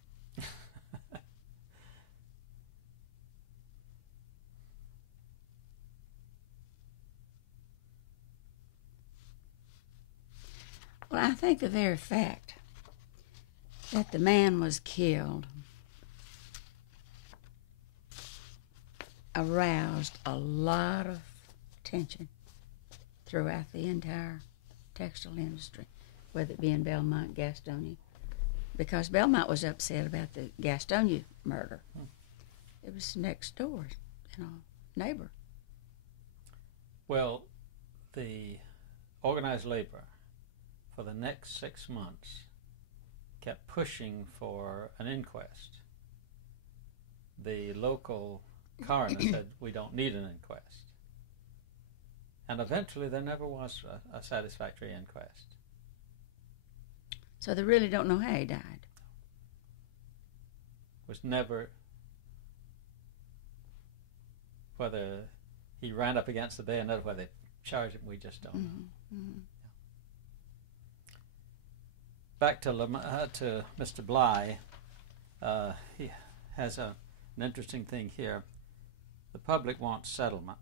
Well, I think the very fact that the man was killed aroused a lot of attention throughout the entire textile industry, whether it be in Belmont, Gastonia, because Belmont was upset about the Gastonia murder. It was next door, neighbor. Well, the organized labor for the next 6 months kept pushing for an inquest. The local coroner said, we don't need an inquest. And eventually there never was a satisfactory inquest. So they really don't know how he died. Was never, whether he ran up against the bayonet, whether they charged him, we just don't know. Mm-hmm. Back to Mr. Bly, he has an interesting thing here. The public wants settlement.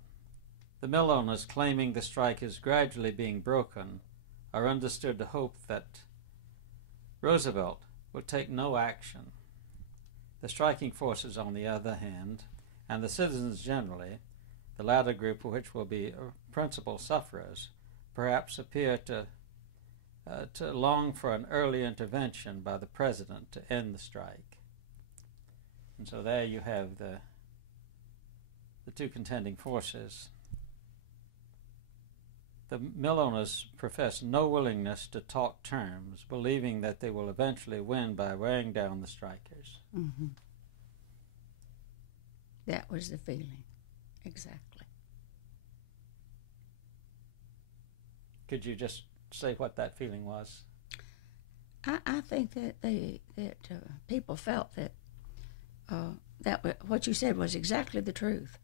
The mill owners, claiming the strike is gradually being broken, are understood to hope that Roosevelt will take no action. The striking forces, on the other hand, and the citizens generally, the latter group which will be principal sufferers, perhaps appear to long for an early intervention by the president to end the strike. And so there you have the two contending forces. The mill owners profess no willingness to talk terms, believing that they will eventually win by wearing down the strikers. Mm-hmm. That was the feeling, exactly. Could you just say what that feeling was? I think that people felt that what you said was exactly the truth.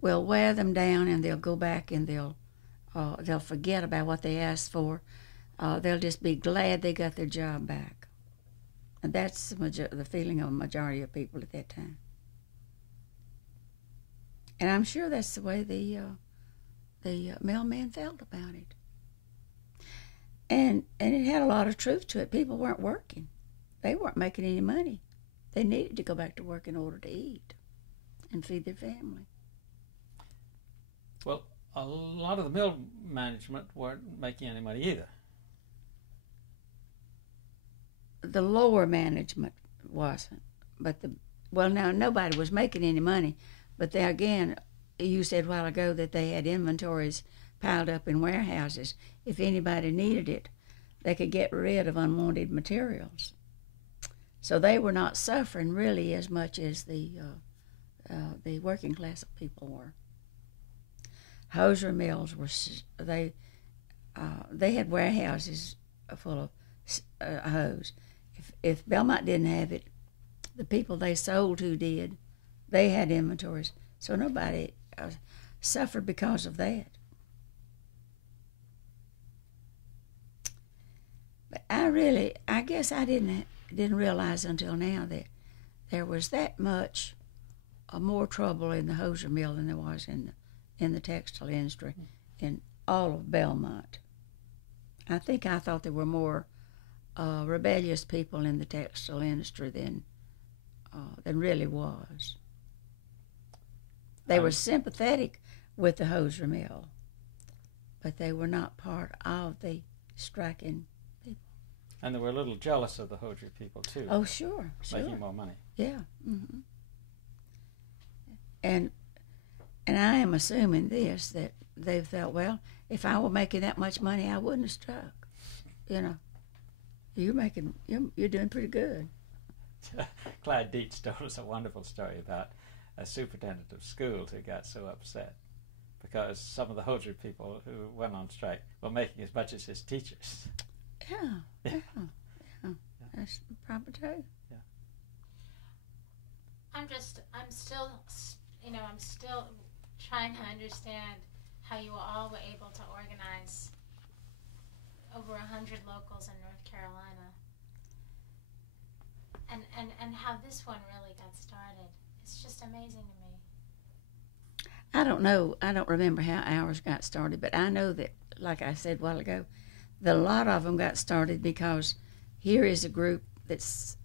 We'll wear them down, and they'll go back and they'll forget about what they asked for. They'll just be glad they got their job back, and that's the feeling of a majority of people at that time. And I'm sure that's the way the mailman felt about it. And it had a lot of truth to it. People weren't working. They weren't making any money. They needed to go back to work in order to eat and feed their family. Well, a lot of the mill management weren't making any money either. The lower management wasn't. But now nobody was making any money. But there again, you said a while ago that they had inventories piled up in warehouses. If anybody needed it, they could get rid of unwanted materials. So they were not suffering really as much as the working class people were. Hosier mills were they had warehouses full of hose. If Belmont didn't have it, the people they sold to did. They had inventories, so nobody suffered because of that. But I guess I didn't realize until now that there was that much more trouble in the hosier mill than there was in the textile industry in all of Belmont. I thought there were more rebellious people in the textile industry than really was. They were sympathetic with the hosier mill, but they were not part of the striking people. And they were a little jealous of the hosier people too. Oh, sure. Making more money. Yeah. Mm-hmm. And I am assuming this, that they felt, well, if I were making that much money, I wouldn't have struck. You're doing pretty good. Clyde Dietz told us a wonderful story about a superintendent of schools who got so upset because some of the hosiery people who went on strike were making as much as his teachers. Yeah. That's probably true. I'm still trying to understand how you all were able to organize over 100 locals in North Carolina, and how this one really got started. It's just amazing to me. I don't know. I don't remember how ours got started, but I know that, like I said a while ago, that a lot of them got started because here is a group that's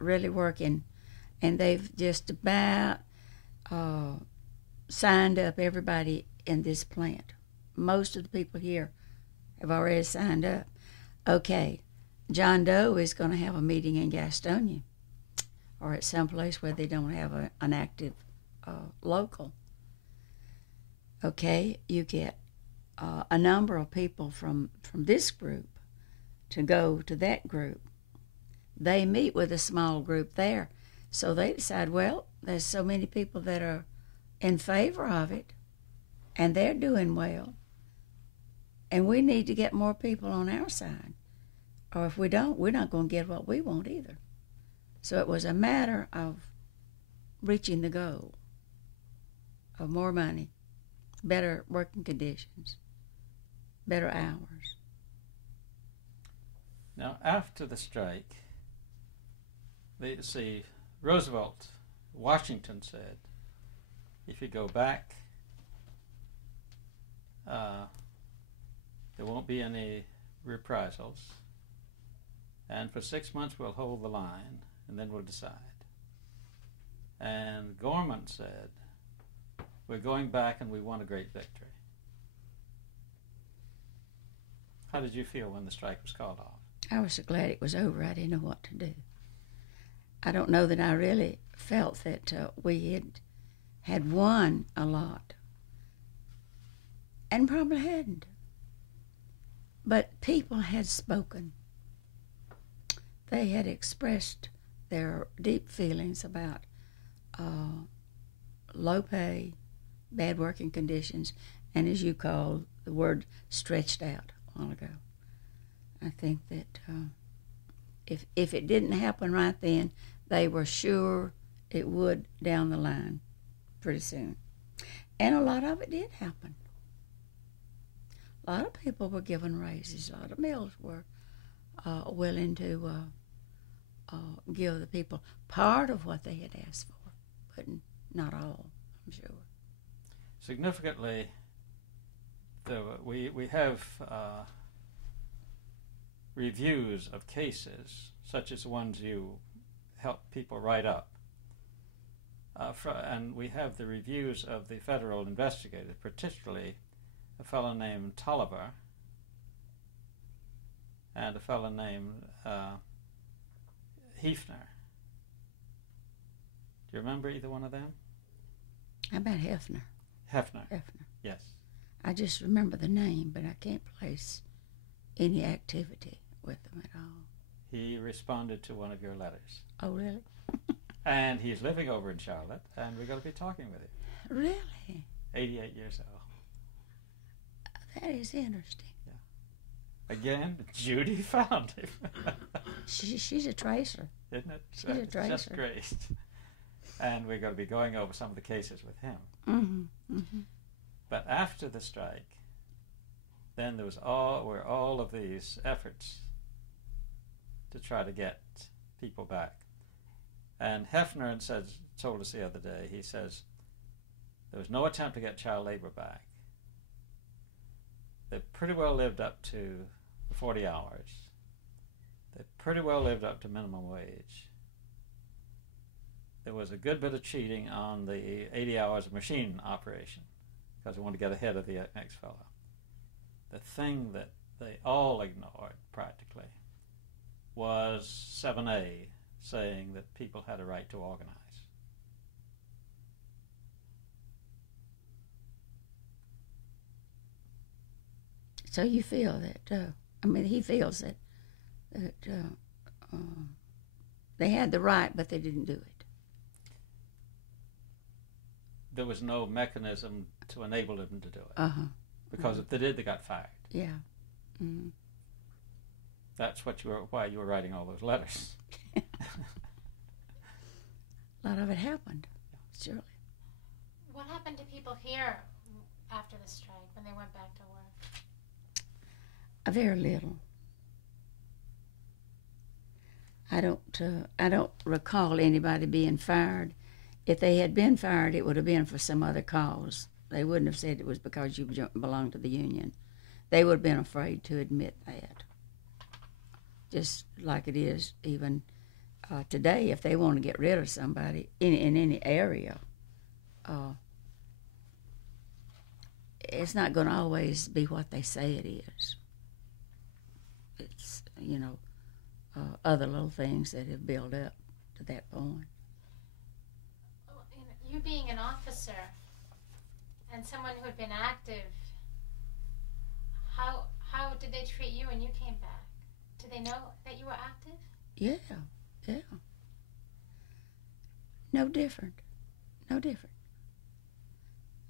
really working, and they've just about signed up everybody in this plant. Most of the people here have already signed up. Okay, John Doe is going to have a meeting in Gastonia or at some place where they don't have an active local. Okay, you get a number of people from this group to go to that group. They meet with a small group there. So they decide, well, there's so many people that are in favor of it, and they're doing well, and we need to get more people on our side. Or if we don't, we're not going to get what we want either. So it was a matter of reaching the goal of more money, better working conditions, better hours. Now, after the strike, Roosevelt, Washington said, if you go back, there won't be any reprisals, and for 6 months we'll hold the line, and then we'll decide. And Gorman said, we're going back and we want a great victory. How did you feel when the strike was called off? I was so glad it was over. I didn't know what to do. I don't know that I really felt that we had won a lot, and probably hadn't. But people had spoken. They had expressed their deep feelings about low pay, bad working conditions, and as you called the word, stretched out a while ago. I think that if it didn't happen right then, they were sure it would down the line pretty soon. And a lot of it did happen. A lot of people were given raises. A lot of mills were willing to give the people part of what they had asked for, but not all, I'm sure. Significantly, we have reviews of cases, such as the ones you help people write up. And we have the reviews of the federal investigators, particularly a fellow named Tolliver and a fellow named Hefner. Do you remember either one of them? How about Hefner? Hefner. Hefner. Yes. I just remember the name, but I can't place any activity with them at all. He responded to one of your letters. Oh, really? And he's living over in Charlotte, and we're going to be talking with him. Really? 88 years old. That is interesting. Yeah. Again, Judy found him. She's a tracer. Isn't it? She's a tracer. It's just great. And we're going to be going over some of the cases with him. Mm-hmm. Mm-hmm. But after the strike, then there were all of these efforts to try to get people back. And Hefner told us the other day, he says, there was no attempt to get child labor back. They pretty well lived up to the 40 hours. They pretty well lived up to minimum wage. There was a good bit of cheating on the 80 hours of machine operation because they wanted to get ahead of the next fellow. The thing that they all ignored practically was 7A, saying that people had a right to organize. So you feel that, he feels that they had the right, but they didn't do it. there was no mechanism to enable them to do it. Uh-huh. Because if they did, they got fired. Yeah. Mm-hmm. That's why you were writing all those letters. A lot of it happened, surely. What happened to people here after the strike when they went back to work? Very little. I don't recall anybody being fired. If they had been fired, it would have been for some other cause. They wouldn't have said it was because you belonged to the union. They would have been afraid to admit that. Just like it is even today, if they want to get rid of somebody in any area, it's not going to always be what they say it is. It's, other little things that have built up to that point. You being an officer and someone who had been active, how did they treat you when you came back? Did they know that you were active? Yeah. No different.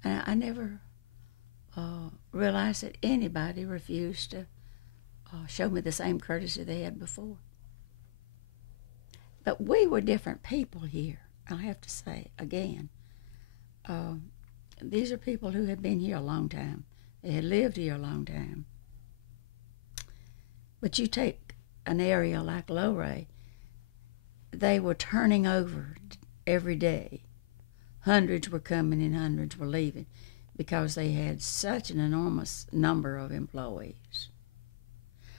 And I never realized that anybody refused to show me the same courtesy they had before. But we were different people here, I'll have to say again. These are people who had been here a long time. They had lived here a long time. But you take an area like Lowray, they were turning over every day. Hundreds were coming and hundreds were leaving because they had such an enormous number of employees.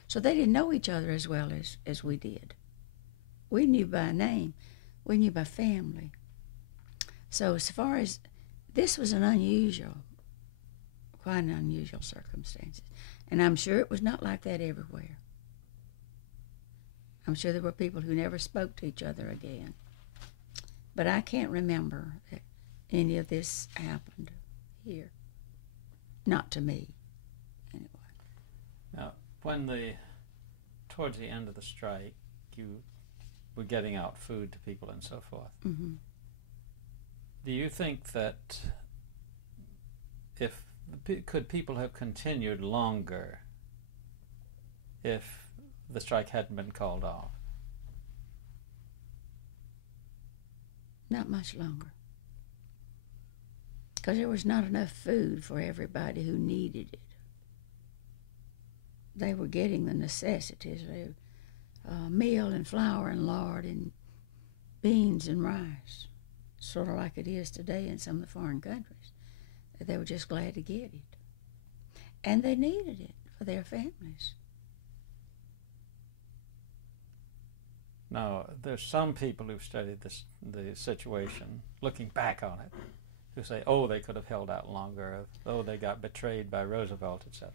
So they didn't know each other as well as we did. We knew by name. We knew by family. So as far as this was quite an unusual circumstances. And I'm sure it was not like that everywhere. I'm sure there were people who never spoke to each other again. But I can't remember that any of this happened here. Not to me, anyway. Now, towards the end of the strike, you were getting out food to people and so forth. Mm-hmm. Do you think that could people have continued longer if the strike hadn't been called off? Not much longer. Because there was not enough food for everybody who needed it. They were getting the necessities. Meal and flour and lard and beans and rice, sort of like it is today in some of the foreign countries. They were just glad to get it. And they needed it for their families. Now, there's some people who've studied the situation, looking back on it, who say, they could have held out longer, they got betrayed by Roosevelt, etc.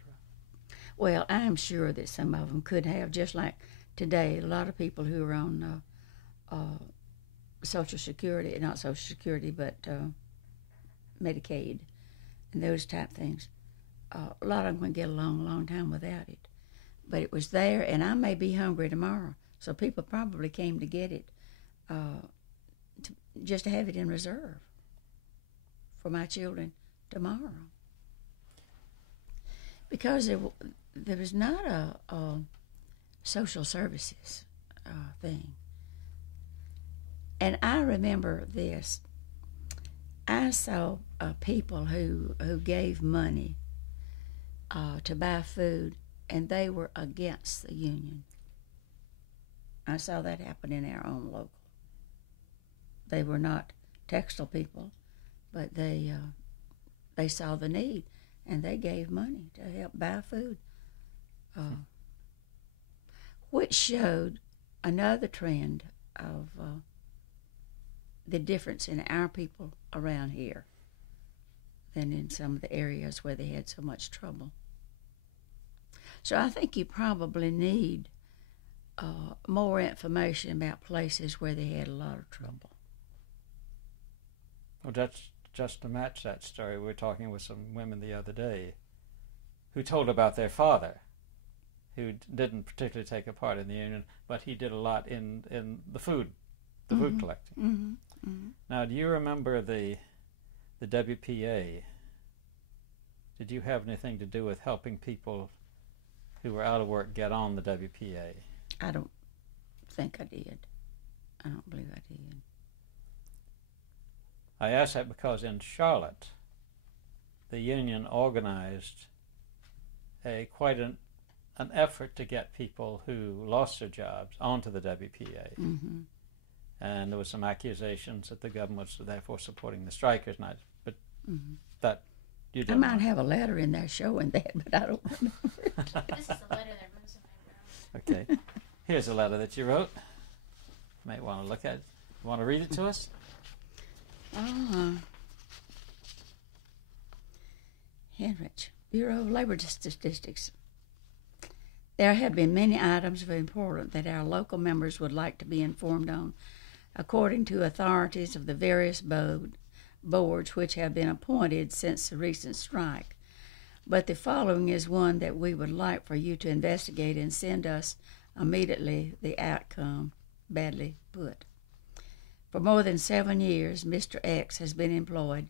Well, I'm sure that some of them could have, just like today, a lot of people who are on Social Security, not Social Security, but Medicaid and those type things. A lot of them can get along a long time without it. But it was there, and I may be hungry tomorrow, so people probably came to get it just to have it in reserve for my children tomorrow. Because there was not a social services thing. And I remember this. I saw people who gave money to buy food, and they were against the union. I saw that happen in our own local. They were not textile people, but they saw the need, and they gave money to help buy food, which showed another trend of the difference in our people around here than in some of the areas where they had so much trouble. So I think you probably need more information about places where they had a lot of trouble. Well, that's just to match that story. We were talking with some women the other day who told about their father, who didn't particularly take a part in the union, but he did a lot in the food collecting. Mm-hmm. Mm-hmm. Now, do you remember the the WPA, did you have anything to do with helping people who were out of work get on the WPA? I don't think I did. I don't believe I did. I ask that because in Charlotte, the union organized quite an effort to get people who lost their jobs onto the WPA. Mm-hmm. And there was some accusations that the government was therefore supporting the strikers. But Mm-hmm. that you I don't might know. have a letter in there showing that, but I don't remember. This is the letter that Rosa and I wrote. Okay. Here's a letter that you wrote. You might want to look at it. You want to read it to us? Henrich, Bureau of Labor Statistics. There have been many items of importance that our local members would like to be informed on, according to authorities of the various boards which have been appointed since the recent strike. But the following is one that we would like for you to investigate and send us immediately the outcome, badly put. For more than 7 years, Mr. X has been employed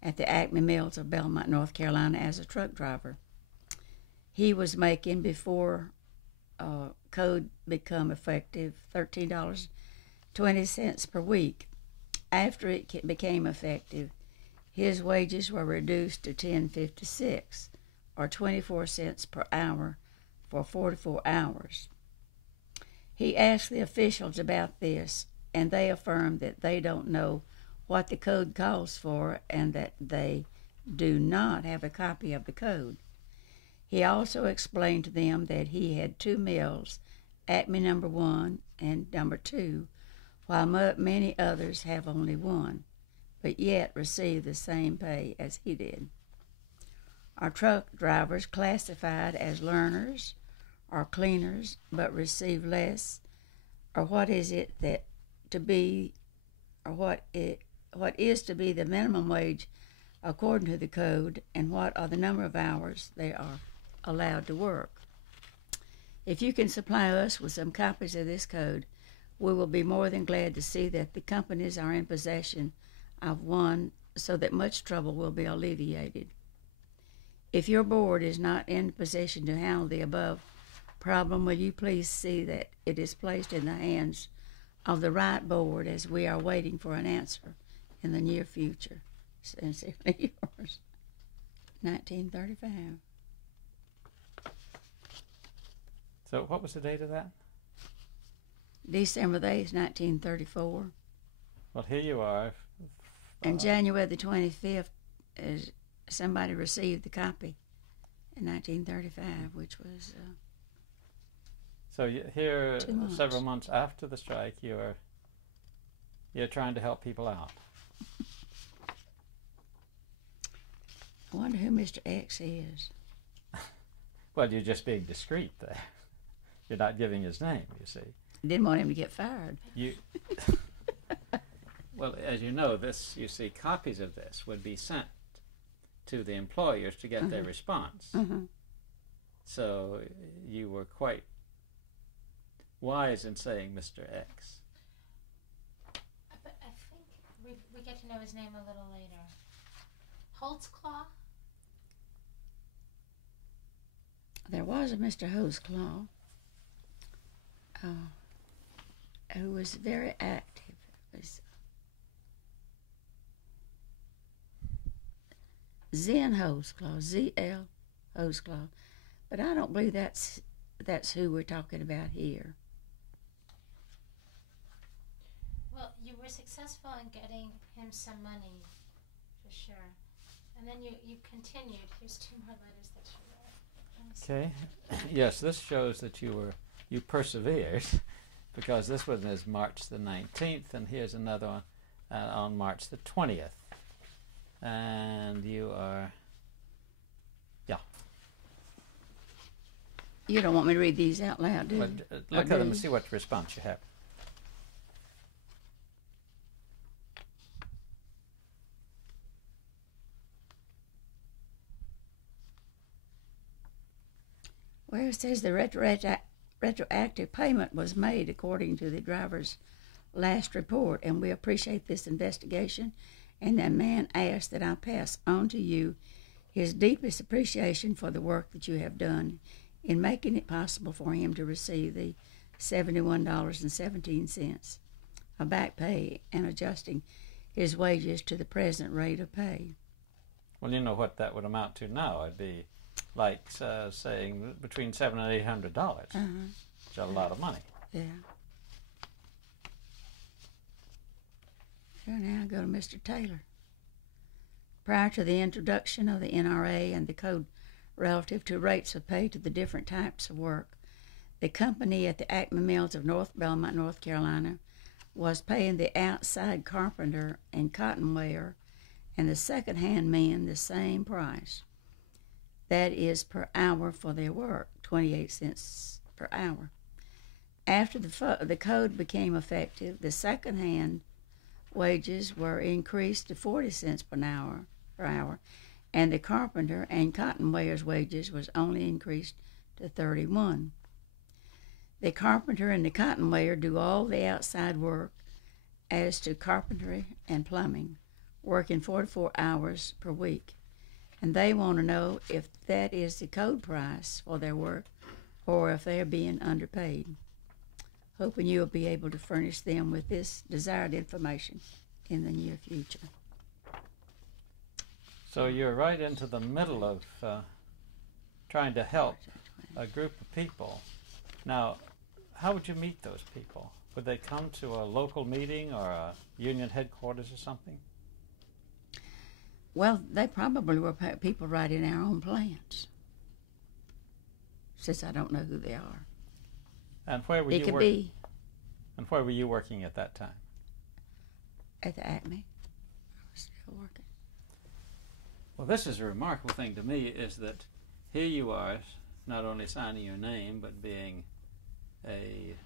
at the Acme Mills of Belmont, North Carolina as a truck driver. He was making, before code become effective, $13.20 per week. After it became effective, his wages were reduced to $10.56, or 24 cents per hour for 44 hours. He asked the officials about this, and they affirmed that they don't know what the code calls for and that they do not have a copy of the code. He also explained to them that he had 2 mills, Acme number 1 and number 2, while many others have only 1, but yet receive the same pay as he did. Our truck drivers classified as learners or cleaners but receive less, or what is to be the minimum wage according to the code, and what are the number of hours they are allowed to work. If you can supply us with some copies of this code, we will be more than glad to see that the companies are in possession of one, so that much trouble will be alleviated. If your board is not in position to handle the above problem, will you please see that it is placed in the hands of the right board, as we are waiting for an answer in the near future. Sincerely yours, 1935. So what was the date of that? December the 8th, 1934. Well, here you are. And January the 25th, somebody received the copy in 1935, which was... So here, 2 months. several months after the strike, you're trying to help people out. I wonder who Mr. X is. Well, you're just being discreet there. You're not giving his name, you see. Didn't want him to get fired. Well, as you know, copies of this would be sent to the employers to get their response. Uh-huh. So you were quite wise in saying Mr. X. But I think we get to know his name a little later. Holtzclaw? There was a Mr. Holtzclaw who was very active. It was Zen Holtzclaw, Z-L Holtzclaw. But I don't believe that's who we're talking about here. Well, you were successful in getting him some money, for sure. And then you continued. Here's 2 more letters that you wrote. Okay. Yes, this shows that you persevered, because this one is March the 19th, and here's another one on March the 20th. And you are, You don't want me to read these out loud, do you? look at them and see what response you have. Well, it says the retroactive payment was made according to the driver's last report, and we appreciate this investigation and the man asks that I pass on to you his deepest appreciation for the work that you have done in making it possible for him to receive the $71.17 of back pay and adjusting his wages to the present rate of pay. Well, you know what that would amount to now. It'd be like saying between $700 and $800. It's a lot of money. Yeah. Here now I go to Mr. Taylor. Prior to the introduction of the NRA and the code relative to rates of pay to the different types of work, the company at the Acme Mills of North Belmont, North Carolina, was paying the outside carpenter and cotton wearer and the second-hand men the same price. That is per hour for their work, 28 cents per hour. After the code became effective, the second-hand wages were increased to 40 cents per hour, and the carpenter and cotton wearer's wages was only increased to 31. The carpenter and the cotton wearer do all the outside work as to carpentry and plumbing, working 44 hours per week, and they want to know if that is the code price for their work or if they are being underpaid. Hoping you will be able to furnish them with this desired information in the near future. So you're right into the middle of trying to help a group of people. Now, how would you meet those people? Would they come to a local meeting or a union headquarters or something? Well, they probably were people right in our own plants, since I don't know who they are. And where were It you could working? be And where were you working at that time? at the Acme. I was still working. Well, this is a remarkable thing to me, is that here you are, not only signing your name, but being an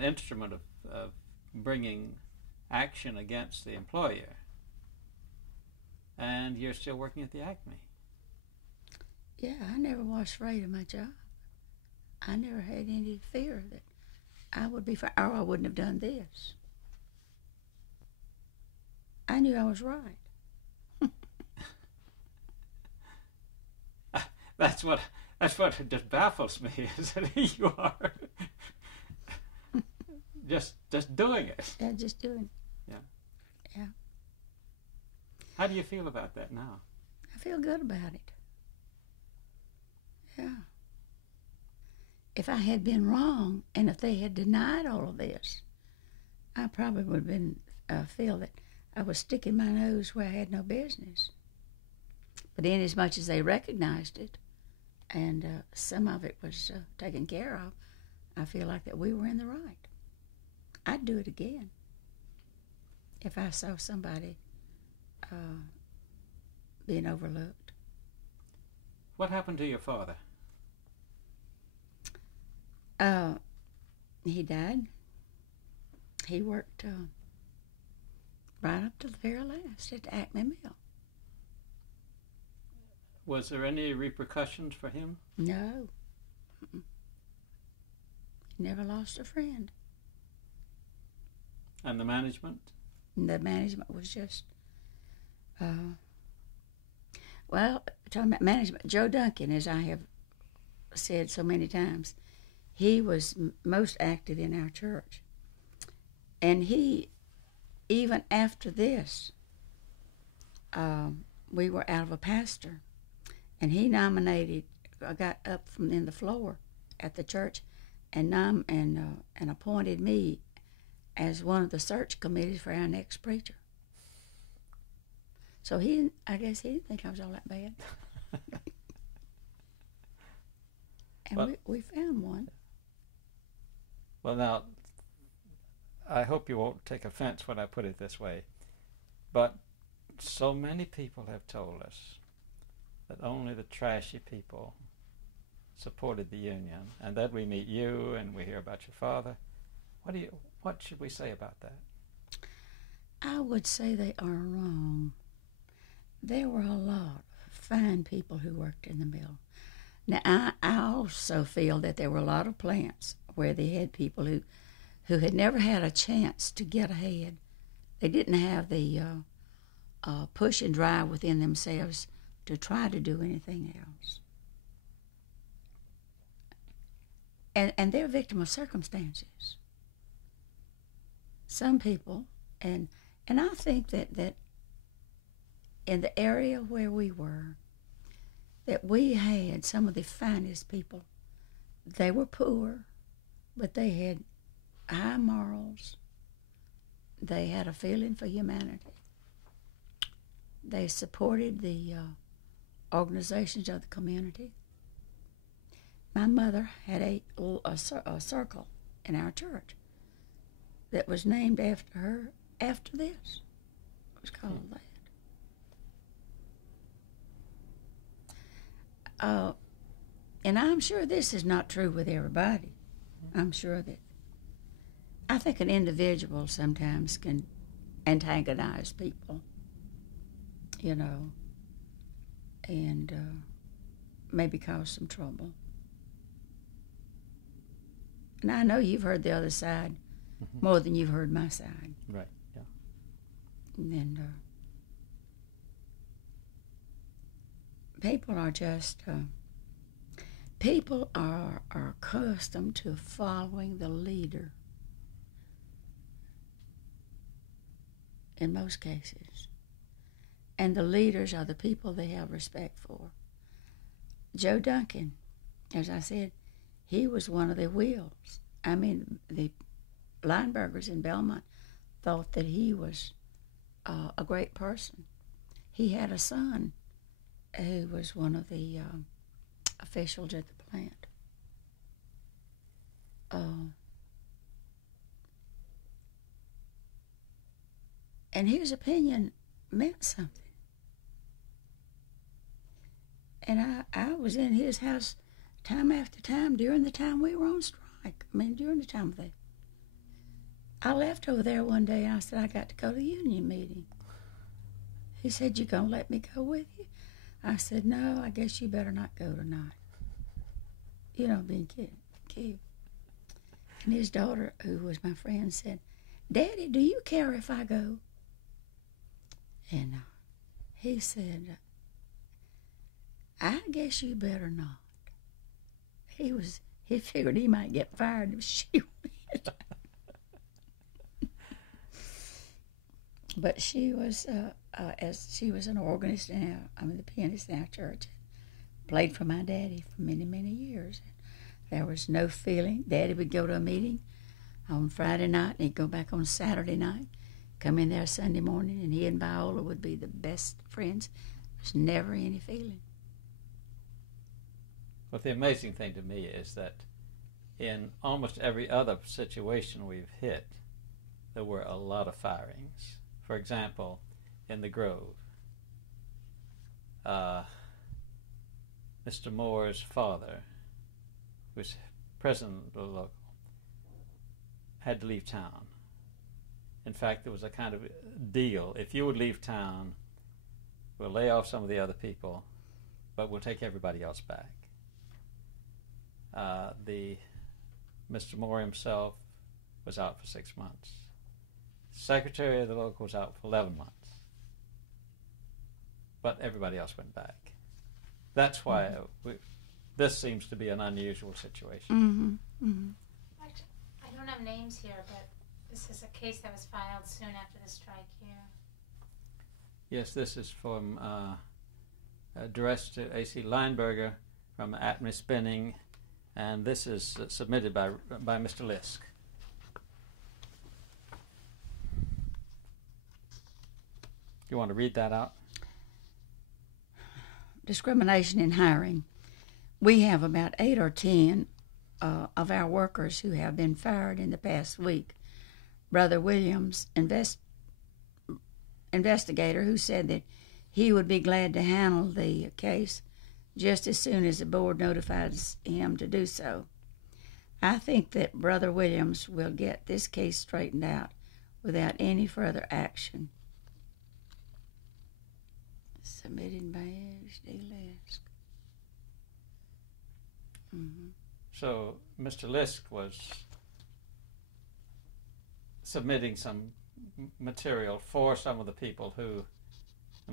instrument of bringing action against the employer, and you're still working at the Acme. Yeah, I never was afraid of my job. I never had any fear that I would be fired, or I wouldn't have done this. I knew I was right. That's what just baffles me, is that here you are, just doing it. Yeah, just doing it. Yeah. Yeah. How do you feel about that now? I feel good about it. Yeah. If I had been wrong, and if they had denied all of this, I probably would have been feel that I was sticking my nose where I had no business. But inasmuch as they recognized it, and some of it was taken care of, I feel like that we were in the right. I'd do it again if I saw somebody being overlooked. What happened to your father? He died. He worked right up to the very last at the Acme Mill. Was there any repercussions for him? No. Mm-mm. Never lost a friend. And the management? And the management was just, well, talking about management, Joe Duncan, as I have said so many times, he was most active in our church. And he, even after this, we were out of a pastor, and he nominated, I got up from in the floor at the church and appointed me as one of the search committees for our next preacher. So I guess he didn't think I was all that bad. And Well, we found one. Well, now, I hope you won't take offense when I put it this way, but so many people have told us that only the trashy people supported the union, and then we meet you and we hear about your father. What should we say about that? I would say they are wrong. There were a lot of fine people who worked in the mill. Now, I also feel that there were a lot of plants where they had people who had never had a chance to get ahead, they didn't have the push and drive within themselves to try to do anything else. And they're a victim of circumstances. Some people, and I think that in the area where we were, that we had some of the finest people. They were poor, but they had high morals. They had a feeling for humanity. They supported the organizations of the community. My mother had a circle in our church that was named after her after this. It was called that. And I'm sure this is not true with everybody. I'm sure that I think an individual sometimes can antagonize people, you know, and maybe cause some trouble. And I know you've heard the other side more than you've heard my side. Right, yeah. And people are just, people are accustomed to following the leader in most cases. And the leaders are the people they have respect for. Joe Duncan, as I said, he was one of the wheels. I mean, the Linebergers in Belmont thought that he was a great person. He had a son who was one of the officials at the plant. And his opinion meant something. And I was in his house time after time during the time we were on strike. I mean, during the time of that. I left over there one day and I said, I got to go to the union meeting. He said, you gonna let me go with you? I said, no, I guess you better not go tonight. You know, being cute. And his daughter, who was my friend, said, Daddy, do you care if I go? And he said, I guess you better not. He figured he might get fired if she went. But she was, as she was an organist in the pianist in our church, played for my daddy for many, many years. There was no feeling. Daddy would go to a meeting on Friday night, and he'd go back on Saturday night, come in there Sunday morning, and he and Viola would be the best friends. There's never any feeling. But the amazing thing to me is that in almost every other situation we've hit, there were a lot of firings. For example, in the Grove, Mr. Moore's father, who was president of the local, had to leave town. In fact, there was a kind of deal. If you would leave town, we'll lay off some of the other people, but we'll take everybody else back. Mr. Moore himself was out for 6 months. The secretary of the local was out for 11 months. But everybody else went back. That's why this seems to be an unusual situation. Actually, I don't have names here, but this is a case that was filed soon after the strike here. Yes, this is from addressed to A.C. Lineberger from Atme Spinning, and this is submitted by Mr. Lisk. You want to read that out? Discrimination in hiring. We have about 8 or 10 of our workers who have been fired in the past week. Brother Williams, investigator, who said that he would be glad to handle the case just as soon as the board notifies him to do so. I think that Brother Williams will get this case straightened out without any further action. Submitted by H.D. Lisk. So Mr. Lisk was submitting some material for some of the people who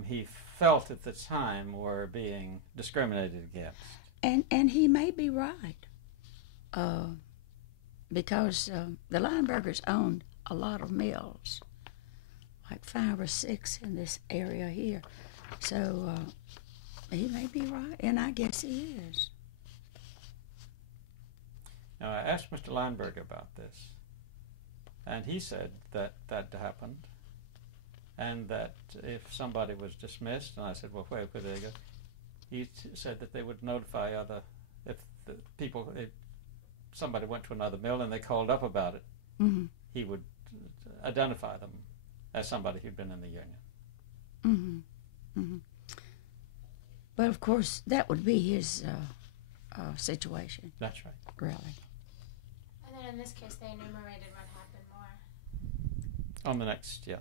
he felt at the time were being discriminated against. And he may be right, because the Linebergers owned a lot of mills, like 5 or 6 in this area here. So he may be right, and I guess he is. Now, I asked Mr. Lineberger about this, and he said that that happened, and that if somebody was dismissed, and I said, well, where could they go? He said that they would notify if the people, if somebody went to another mill and they called up about it, Mm-hmm. he would identify them as somebody who'd been in the union. Mm-hmm. Mm-hmm. But of course, that would be his situation, That's right. really. And then in this case, they enumerated what happened more. On the next, yeah.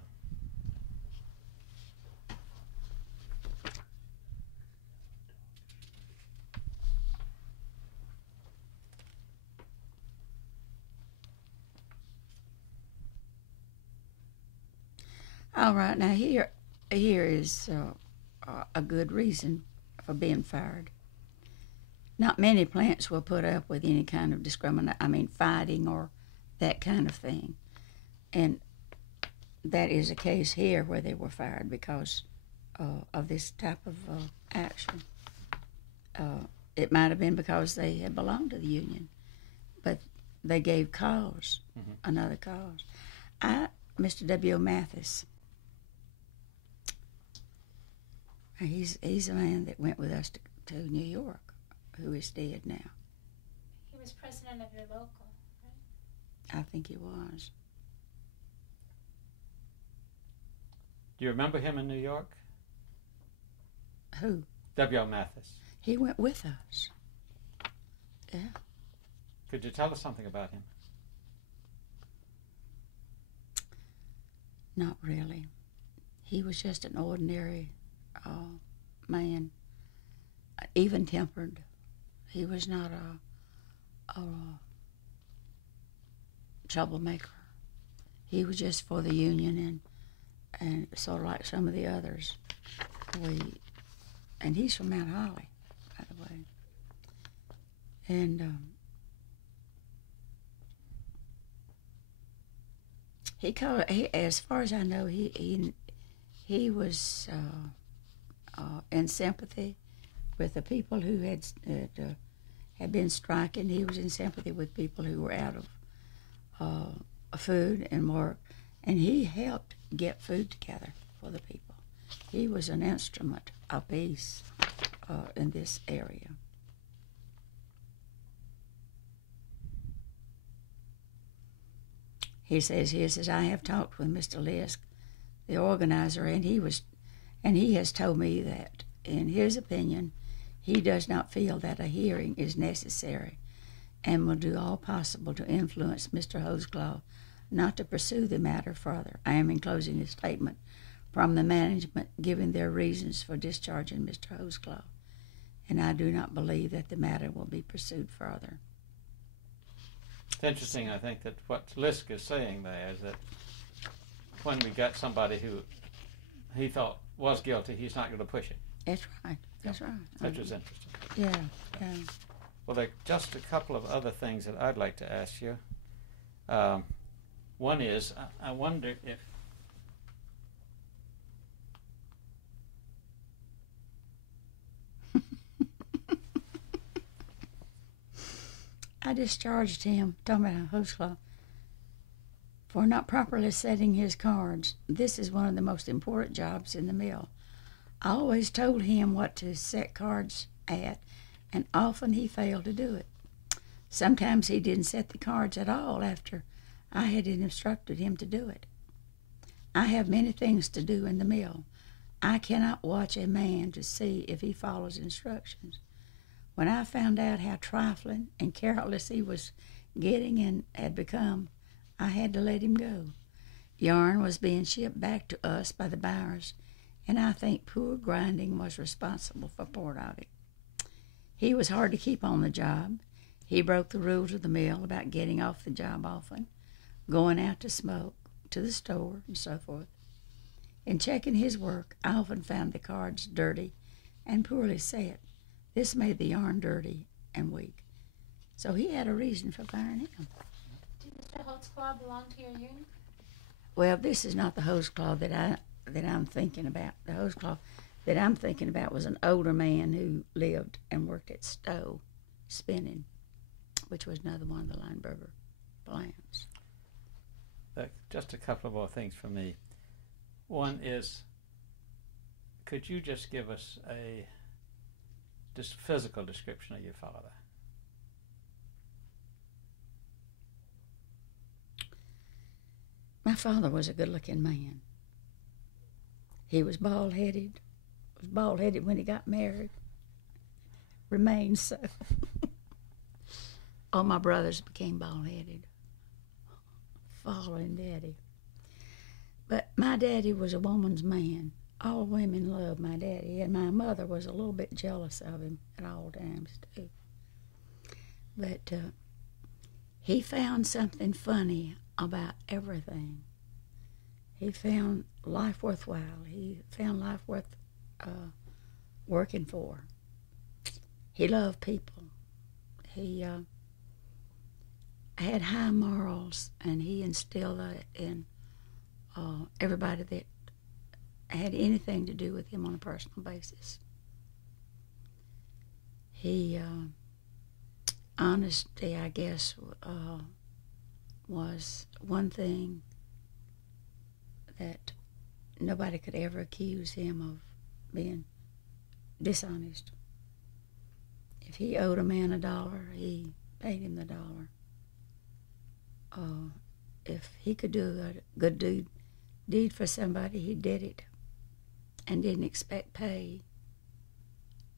All right, now here is a good reason for being fired. Not many plants will put up with any kind of fighting or that kind of thing. And that is a case here where they were fired because of this type of action. It might have been because they had belonged to the union, but they gave cause, another cause. Mr. W.O. Mathis, he's a man that went with us to New York, who is dead now. He was president of your local, right? I think he was. Do you remember him in New York? Who? W.O. Mathis. He went with us. Yeah. Could you tell us something about him? Not really. He was just an ordinary man, even-tempered. He was not a troublemaker. He was just for the union and sort of like some of the others. And he's from Mount Holly, by the way. And as far as I know, he was in sympathy with the people who had been striking. He was in sympathy with people who were out of food and work, and he helped get food together for the people. He was an instrument of peace in this area. He says, I have talked with Mr. Lisk, the organizer, and he has told me that, in his opinion, he does not feel that a hearing is necessary and will do all possible to influence Mr. Holsclaw not to pursue the matter further. I am enclosing a statement from the management giving their reasons for discharging Mr. Holsclaw, and I do not believe that the matter will be pursued further. It's interesting, I think, that what Lisk is saying there is that when we got somebody who he thought was guilty, he's not going to push it. That's right. That's right. Which is interesting. Yeah. Well, there are just a couple of other things that I'd like to ask you. One is, I wonder if I discharged him, talking about Holsclaw, for not properly setting his cards. This is one of the most important jobs in the mill. I always told him what to set cards at, and often he failed to do it. Sometimes he didn't set the cards at all after I had instructed him to do it. I have many things to do in the mill. I cannot watch a man to see if he follows instructions. When I found out how trifling and careless he was getting and had become, I had to let him go. Yarn was being shipped back to us by the buyers, and I think poor grinding was responsible for part of it. He was hard to keep on the job. He broke the rules of the mill about getting off the job often, going out to smoke, to the store and so forth. In checking his work, I often found the cards dirty and poorly set. This made the yarn dirty and weak. So he had a reason for firing him. Did Mr. Holtzclaw belong to your union? Well, this is not the hose claw that I'm thinking about. The hose claw that I'm thinking about was an older man who lived and worked at Stowe spinning, which was another one of the Lineberger plants. Just a couple more things for me. One is, could you just give us a just physical description of your father? My father was a good-looking man. He was bald-headed. Was bald-headed when he got married. Remained so. All my brothers became bald-headed, following Daddy. But my daddy was a woman's man. All women loved my daddy, and my mother was a little bit jealous of him at all times, too. But he found something funny about everything. He found life worthwhile. He found life worth working for. He loved people. He had high morals, and he instilled that in everybody that had anything to do with him on a personal basis. He, honesty, I guess, was one thing that nobody could ever accuse him of being dishonest. If he owed a man $1, he paid him the $1. If he could do a good deed for somebody, he did it and didn't expect pay,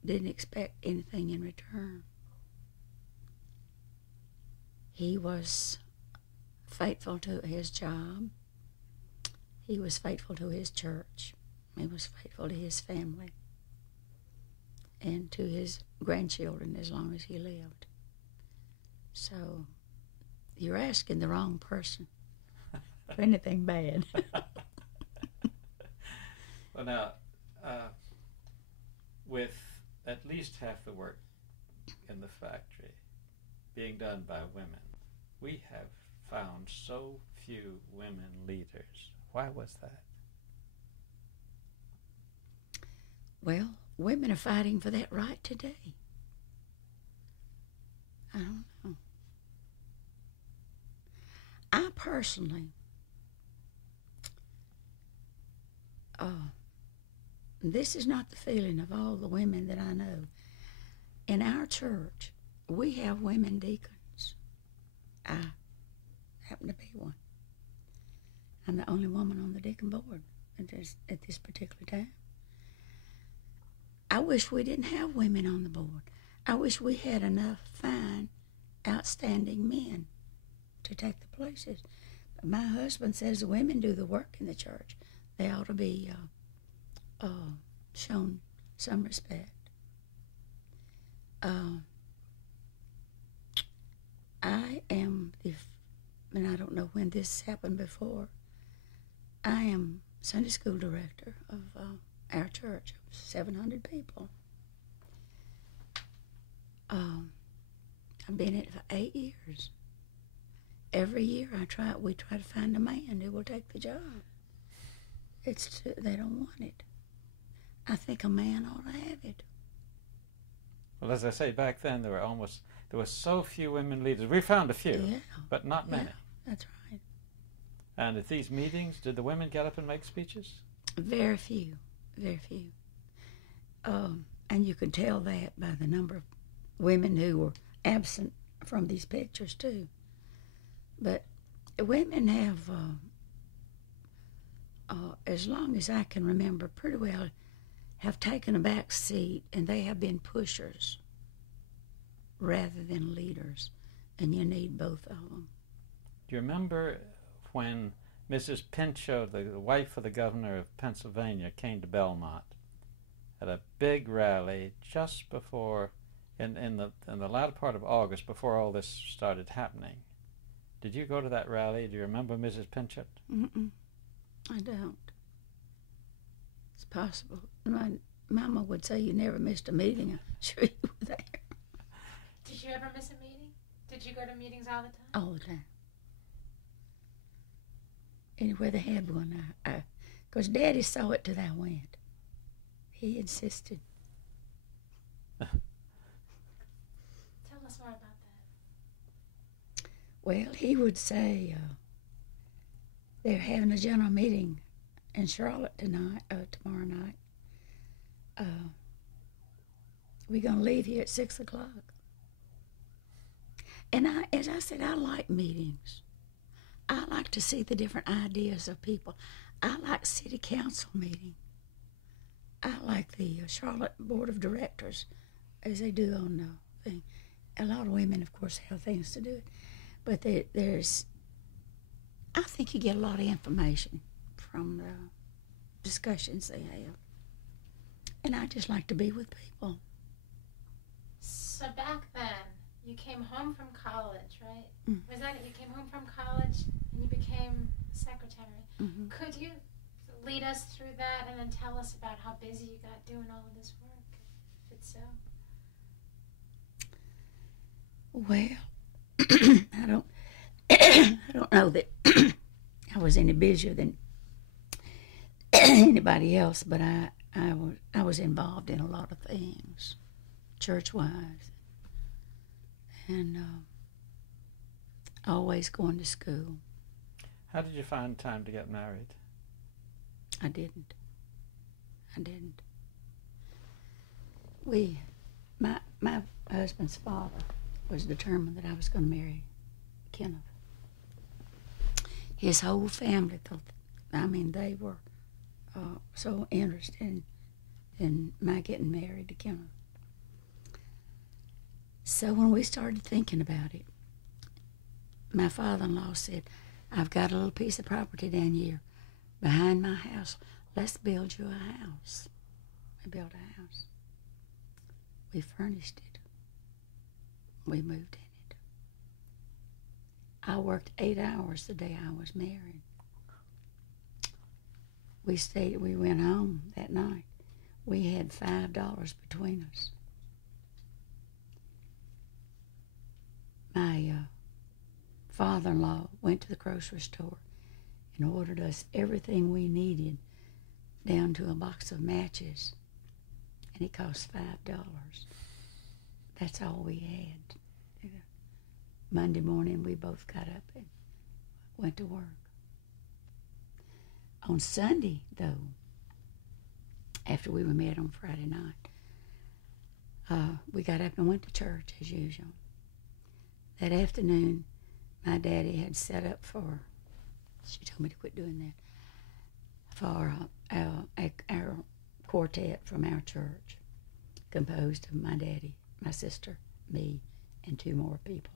didn't expect anything in return. He was faithful to his job. He was faithful to his church. He was faithful to his family and to his grandchildren as long as he lived. So you're asking the wrong person for anything bad. Well, now, with at least half the work in the factory being done by women, we have found so few women leaders. Why was that? Well, women are fighting for that right today. I don't know. I personally, this is not the feeling of all the women that I know. In our church, we have women deacons. I happen to be one. I'm the only woman on the deacon board at this particular time. I wish we didn't have women on the board. I wish we had enough fine, outstanding men to take the places. But my husband says the women do the work in the church. They ought to be shown some respect. I am, and I don't know when this happened before, I am Sunday school director of our church of 700 people. I've been in it for 8 years. Every year we try to find a man who will take the job. They don't want it. I think a man ought to have it. Well, as I say, back then there were so few women leaders. We found a few, Yeah. but not many. Yeah, that's right. And at these meetings, did the women get up and make speeches? Very few, very few. And you can tell that by the number of women who were absent from these pictures, too. But women have, as long as I can remember pretty well, have taken a back seat, and they have been pushers rather than leaders. And you need both of them. Do you remember when Mrs. Pinchot, the wife of the governor of Pennsylvania, came to Belmont at a big rally just before, in the latter part of August, before all this started happening? Did you go to that rally? Do you remember Mrs. Pinchot? Mm-mm. I don't. It's possible. My mama would say you never missed a meeting. I'm sure you were there. Did you ever miss a meeting? Did you go to meetings all the time? All the time. Anywhere they had one, because Daddy saw it till I went. He insisted. Tell us more about that. Well, he would say they're having a general meeting in Charlotte tomorrow night. We're going to leave here at 6 o'clock. And as I said, I like meetings. I like to see the different ideas of people. I like city council meeting. I like the Charlotte Board of Directors, as they do on the thing. A lot of women, of course, have things to do it. But I think you get a lot of information from the discussions they have. And I just like to be with people. So back then, you came home from college, right? Mm. Was that it? You came home from college and you became secretary. Mm-hmm. Could you lead us through that and then tell us about how busy you got doing all of this work, if it's so? Well, I don't know that I was any busier than anybody else, but I was involved in a lot of things, church-wise, and always going to school. How did you find time to get married? I didn't. My husband's father was determined that I was going to marry Kenneth. His whole family thought, they were so interested in my getting married to Kenneth. So when we started thinking about it, my father-in-law said, I've got a little piece of property down here behind my house. Let's build you a house. We built a house. We furnished it. We moved in it. I worked 8 hours the day I was married. We went home that night. We had $5 between us. My father-in-law went to the grocery store and ordered us everything we needed, down to a box of matches, and it cost $5. That's all we had. Monday morning, we both got up and went to work. On Sunday, though, after we were met on Friday night, we got up and went to church as usual. That afternoon, my daddy had set up she told me to quit doing that, for our quartet from our church, composed of my daddy, my sister, me, and 2 more people.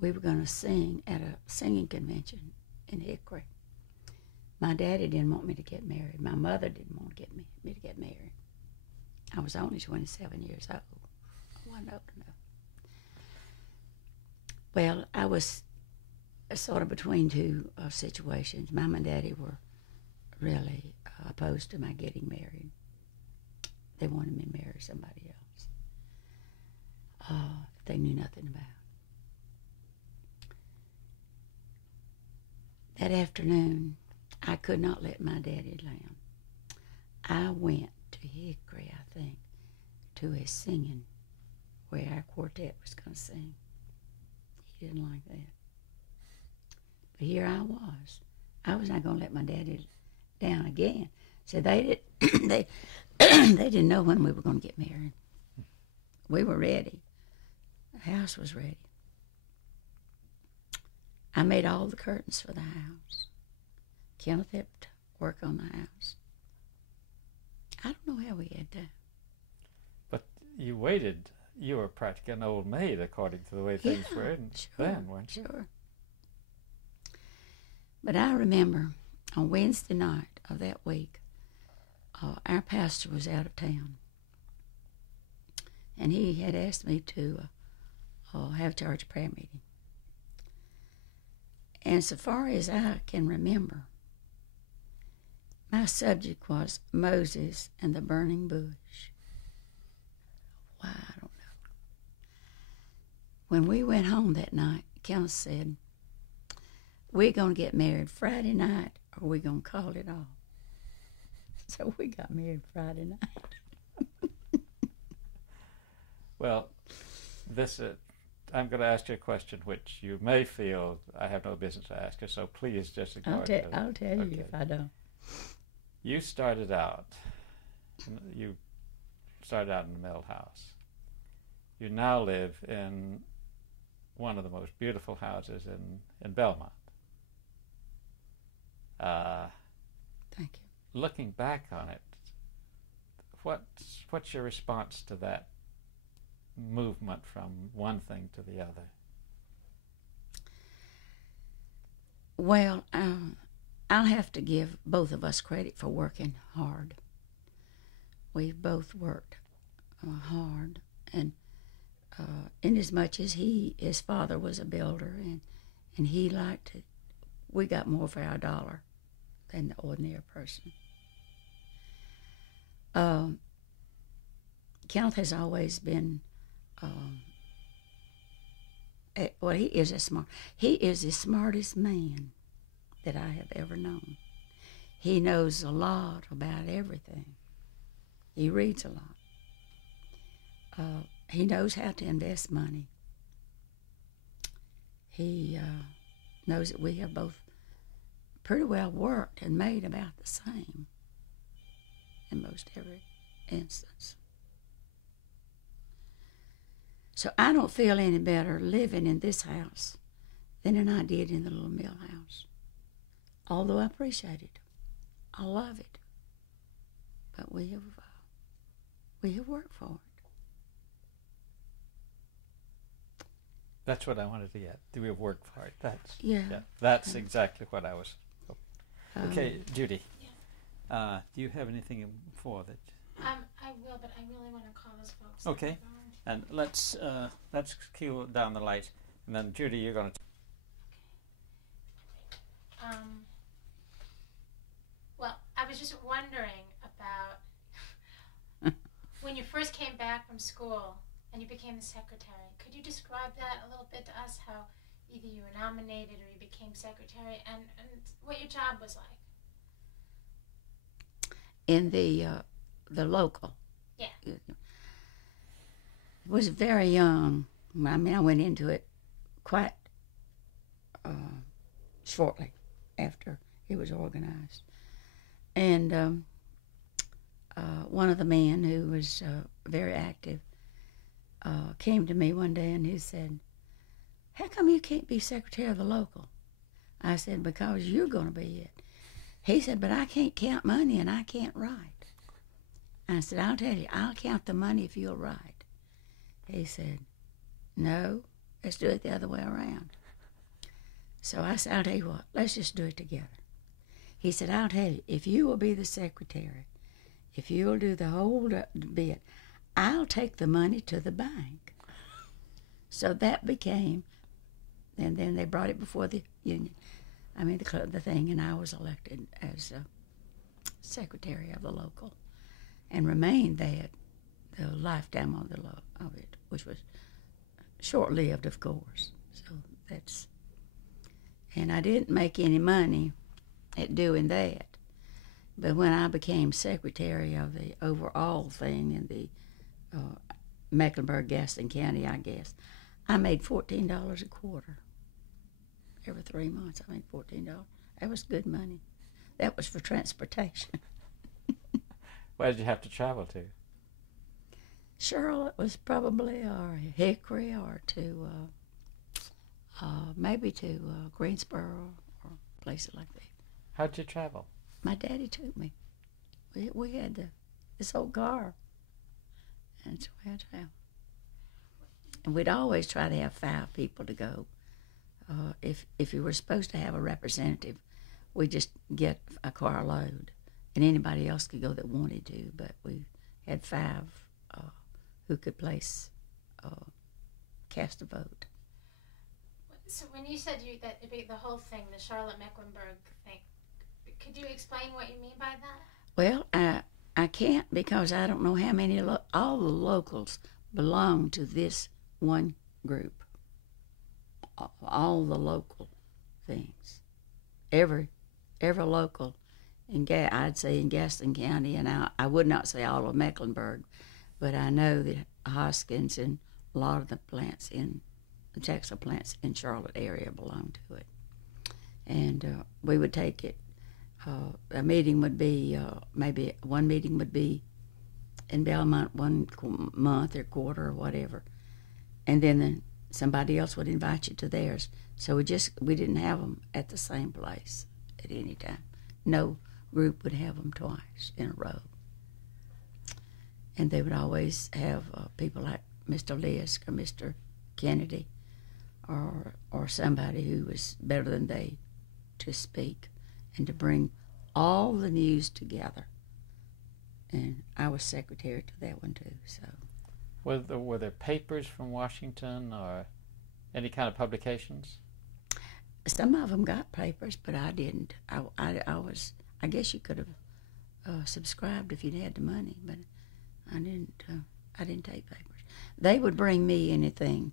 We were going to sing at a singing convention in Hickory. My daddy didn't want me to get married. My mother didn't want to get me to get married. I was only 27 years old. I wasn't old enough. Well, I was sort of between 2 situations. Mom and Daddy were really opposed to my getting married. They wanted me to marry somebody else they knew nothing about. That afternoon, I could not let my daddy down. I went to Hickory, I think, to a singing where our quartet was going to sing. He didn't like that. But here I was. I was not going to let my daddy down again. So they didn't know when we were going to get married. We were ready. The house was ready. I made all the curtains for the house. Kenneth had to work on the house. I don't know how we had time. But you waited. You were practically an old maid, according to the way things were then, weren't you? Sure. But I remember on Wednesday night of that week, our pastor was out of town. And he had asked me to have a church prayer meeting. And so far as I can remember, my subject was Moses and the burning bush. Why, I don't know. When we went home that night, Kel said, we're going to get married Friday night or we're going to call it off. So we got married Friday night. Well, this I'm going to ask you a question which you may feel I have no business to ask you, so please just ignore it. I'll tell you if I don't. You started out in the mill house. You now live in one of the most beautiful houses in Belmont. Thank you. Looking back on it, what's your response to that movement from one thing to the other? Well, I'll have to give both of us credit for working hard. We've both worked hard, and in as much as his father was a builder, and he liked it, we got more for our dollar than the ordinary person. Kenneth has always been, he is the smartest man that I have ever known. He knows a lot about everything. He reads a lot. He knows how to invest money. He knows that we have both pretty well worked and made about the same in most every instance. So I don't feel any better living in this house than I did in the little mill house. Although I appreciate it. I love it. But we have worked for it. That's what I wanted to get. Do we have worked for it? Yeah. That's exactly what I was. Okay, Judy. Yeah. Do you have anything for that? I will, but I really want to call those folks. Okay. And let's cue down the light, and then Judy, you're going to. Okay. Well, I was just wondering about when you first came back from school and you became the secretary. Could you describe that a little bit to us? How either you were nominated or you became secretary, and what your job was like? In the local. Yeah. It was very young. I mean, I went into it quite shortly after it was organized. And one of the men who was very active came to me one day and he said, "How come you can't be secretary of the local?" I said, "Because you're going to be it." He said, "But I can't count money and I can't write." I said, "I'll tell you, I'll count the money if you'll write." He said, "No, let's do it the other way around." So I said, "I'll tell you what, let's just do it together." He said, "I'll tell you, if you will be the secretary, if you'll do the whole bit, I'll take the money to the bank." So that became, and then they brought it before the union, the thing, and I was elected as secretary of the local and remained that the lifetime of it, which was short-lived, of course. So and I didn't make any money at doing that. But when I became secretary of the overall thing in the Mecklenburg-Gaston County, I guess, I made $14 a quarter. Every 3 months, I made $14. That was good money. That was for transportation. Where did you have to travel to? Charlotte was probably, or Hickory, or to maybe to Greensboro or places like that. How'd you travel? My daddy took me. We had this old car, and so we had to travel. And we'd always try to have 5 people to go. If you were supposed to have a representative, we'd just get a carload, and anybody else could go that wanted to. But we had 5 who could cast a vote. So when you said that it'd be the whole thing, the Charlotte Mecklenburg thing, could you explain what you mean by that? Well, I can't because I don't know how many, all the locals belong to this one group. All the local things. Every local, I'd say in Gaston County, and I would not say all of Mecklenburg, but I know that Hoskins and a lot of the plants in the textile plants in Charlotte area belong to it. And we would take it. A meeting would be, maybe one meeting would be in Belmont one month or quarter or whatever. And then somebody else would invite you to theirs. So we didn't have them at the same place at any time. No group would have them twice in a row. And they would always have people like Mr. Lisk or Mr. Kennedy or somebody who was better than they to speak and to bring all the news together. And I was secretary to that one too. So, were there papers from Washington or any kind of publications? Some of them got papers, but I didn't. I guess you could have subscribed if you'd had the money, but I didn't. I didn't take papers. They would bring me anything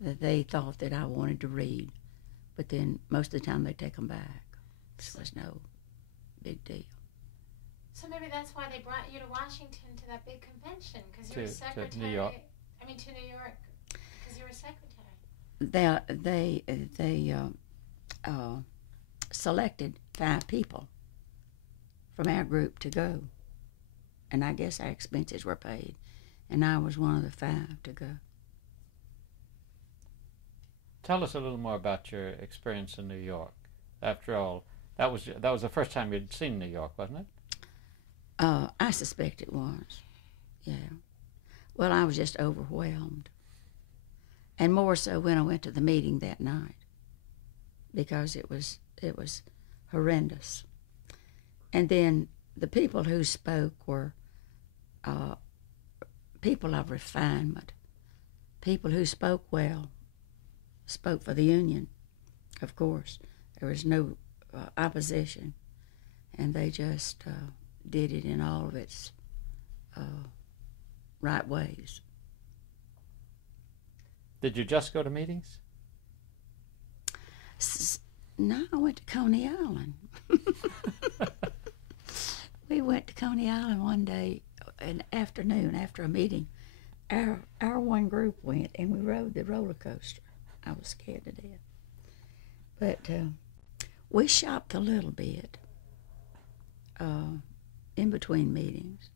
that they thought that I wanted to read, but then most of the time they'd take them back. This was no big deal. So maybe that's why they brought you to Washington to that big convention, because you were To secretary. New York. I mean, to New York, because you were secretary. They selected 5 people from our group to go, and I guess our expenses were paid, and I was one of the 5 to go. Tell us a little more about your experience in New York. After all, that was the first time you'd seen New York, wasn't it? I suspect it was, yeah. Well, I was just overwhelmed, and more so when I went to the meeting that night, because it was horrendous. And then the people who spoke were people of refinement, people who spoke well, spoke for the Union, of course. There was no opposition, and they just did it in all of its right ways. Did you just go to meetings? No, I went to Coney Island. We went to Coney Island one day, an afternoon after a meeting. Our one group went, and we rode the roller coaster. I was scared to death. But we shopped a little bit in between meetings.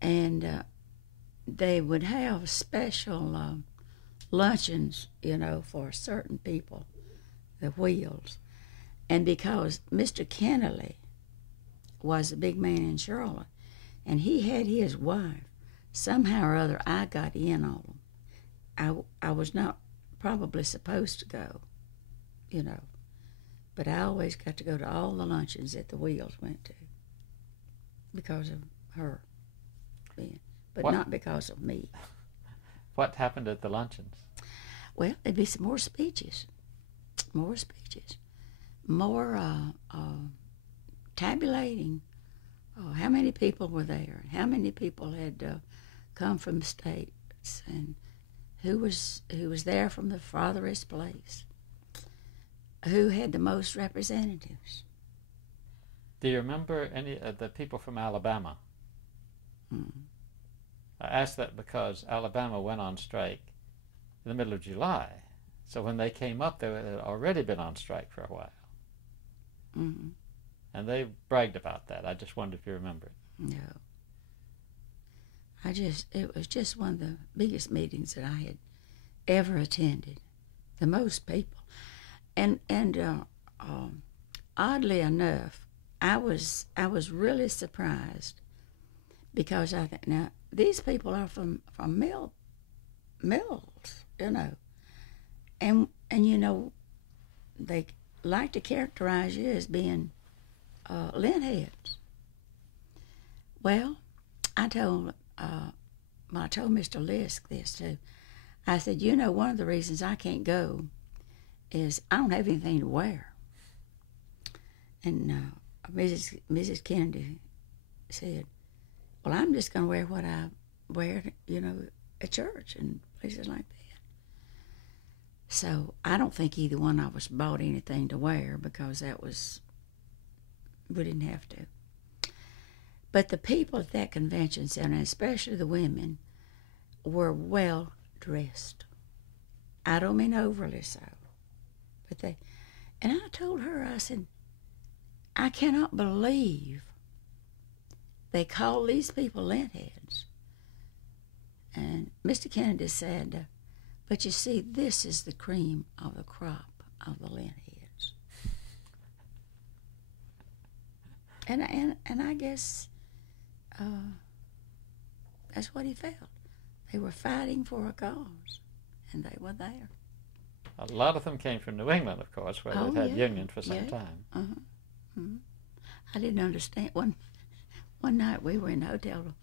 And they would have special luncheons, for certain people, the wheels. And because Mr. Kennedy was a big man in Charlotte, and he had his wife, somehow or other I got in on them. I was not probably supposed to go, but I always got to go to all the luncheons that the wheels went to because of her being, but not because of me. What happened at the luncheons? Well, there'd be some more speeches, more tabulating how many people were there, and how many people had come from states, and who was there from the farthest place, who had the most representatives. Do you remember any of the people from Alabama? Mm. I asked that because Alabama went on strike in the middle of July. So when they came up, they had already been on strike for a while. Mm-hmm. And they bragged about that. I just wondered if you remember it. No. It was just one of the biggest meetings that I had ever attended. The most people. And oddly enough, I was really surprised, because I think, now, these people are from mills, and they like to characterize you as being lint heads. Well, I told Mr. Lisk this too. I said, one of the reasons I can't go is I don't have anything to wear. And Mrs. Kennedy said, well, I'm just going to wear what I wear, at church and places like that. So I don't think either one of us bought anything to wear because we didn't have to. But the people at that convention center, especially the women, were well dressed. I don't mean overly so, but and I told her, I said, I cannot believe they call these people lintheads. And Mr. Kennedy said, but you see, this is the cream of the crop of the lintheads. And I guess that's what he felt. They were fighting for a cause, and they were there. A lot of them came from New England, of course, where they'd had union for some time. Uh-huh. Mm-hmm. I didn't understand. One night we were in a hotel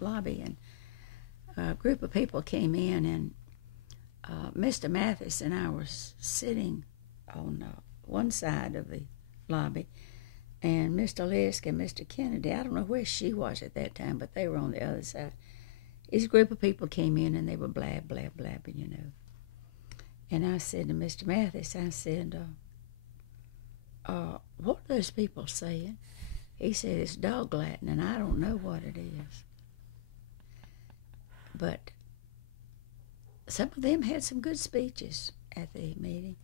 lobby, and a group of people came in, and Mr. Mathis and I were sitting on one side of the lobby, and Mr. Lisk and Mr. Kennedy, I don't know where she was at that time, but they were on the other side. This group of people came in, and they were blabbing. And I said to Mr. Mathis, I said, what are those people saying? He said, it's dog Latin, and I don't know what it is. But some of them had some good speeches at the meeting.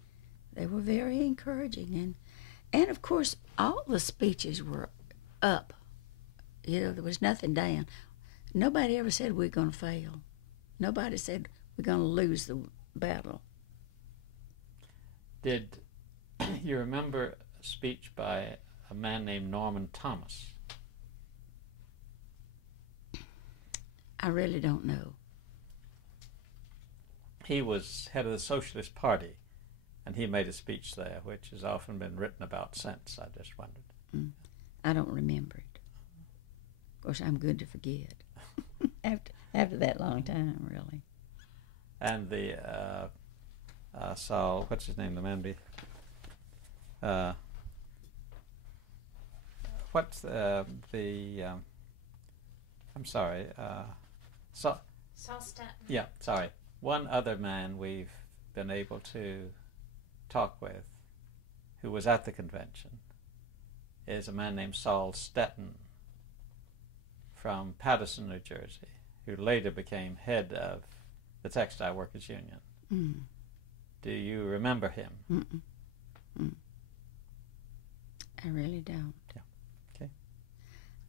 They were very encouraging. And of course, all the speeches were up. There was nothing down. Nobody ever said we're going to fail. Nobody said we're going to lose the battle. Did you remember a speech by a man named Norman Thomas? I really don't know. He was head of the Socialist Party, and he made a speech there, which has often been written about since. I just wondered. I don't remember it. Of course, I'm good to forget. after that long time, really. And the Saul, what's his name, the man I'm sorry, Saul Staten. Yeah, sorry. One other man we've been able to talk with who was at the convention is a man named Saul Stetton from Paterson, New Jersey, who later became head of the Textile Workers Union. Mm. Do you remember him? Mm-mm. Mm. I really don't. Yeah. Okay.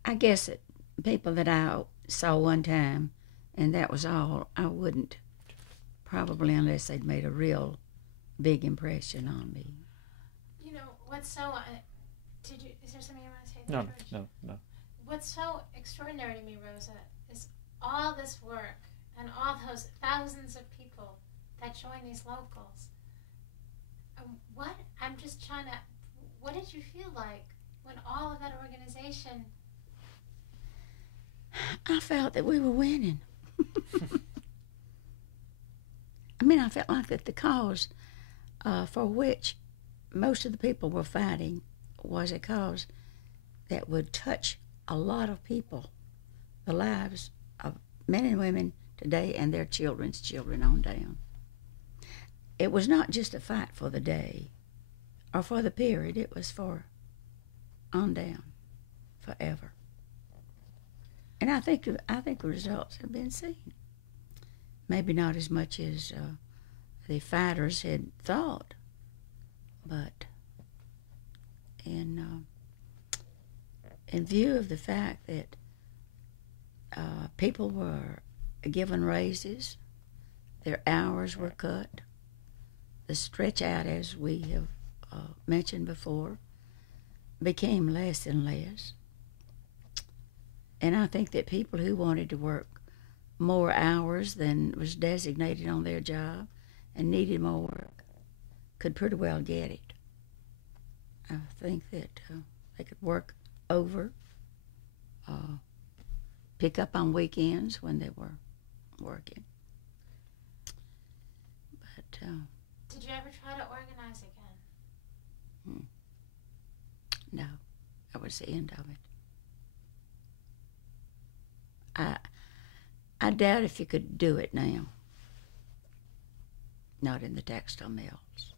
I guess that people that I saw one time, and that was all, I wouldn't, probably, unless they'd made a real big impression on me. What's so... is there something you want to say there, George? No. What's so extraordinary to me, Rosa, is all this work and all those thousands of people that join these locals. I'm just trying to... What did you feel like when all of that organization... I felt that we were winning. I felt like that the cause for which most of the people were fighting was a cause that would touch a lot of people, the lives of men and women today and their children's children on down. It was not just a fight for the day or for the period, it was for on down, forever. And I think the results have been seen. Maybe not as much as the fighters had thought, but in view of the fact that people were given raises, their hours were cut, the stretch out, as we have mentioned before, became less and less. And I think that people who wanted to work more hours than was designated on their job and needed more work could pretty well get it. I think that they could work over, pick up on weekends when they were working. But Did you ever try to organize again? No, that was the end of it. I doubt if you could do it now. Not in the textile mills.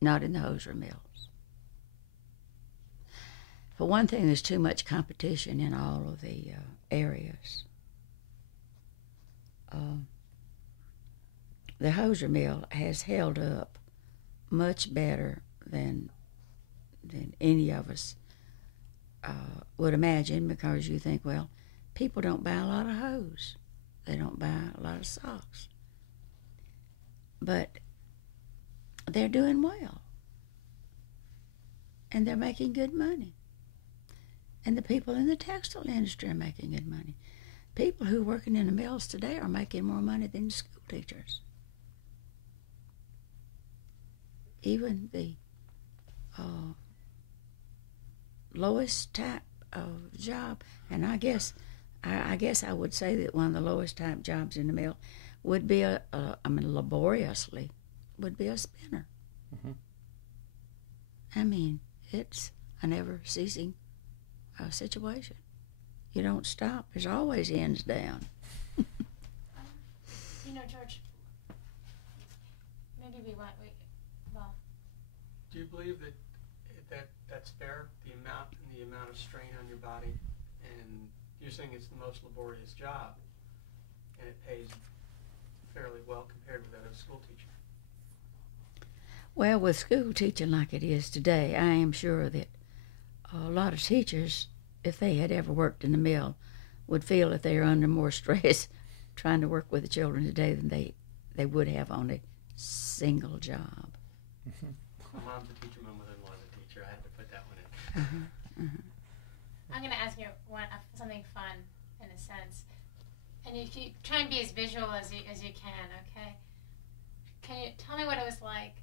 Not in the hosiery mills. For one thing, there's too much competition in all of the areas. The hosiery mill has held up much better than any of us would imagine, because you think, well, people don't buy a lot of hose. They don't buy a lot of socks. But they're doing well. And they're making good money. And the people in the textile industry are making good money. People who are working in the mills today are making more money than school teachers. Even the lowest type of job, and I guess I would say that one of the lowest type jobs in the mill would be laboriously, would be a spinner. Mm-hmm. I mean, it's a never-ceasing situation. You don't stop. There's always ends down. George, maybe well. Do you believe that's fair? The amount of strain on your body, and you're saying it's the most laborious job, and it pays fairly well compared with that of a school teacher. Well, with school teaching like it is today, I am sure that a lot of teachers, if they had ever worked in the mill, would feel that they are under more stress trying to work with the children today than they would have on a single job. Mm-hmm. My mom's a teacher, my mother-in-law is a teacher. I had to put that one in. I'm going to ask you something fun, in a sense. And if you try and be as visual as you can, okay? Can you tell me what it was like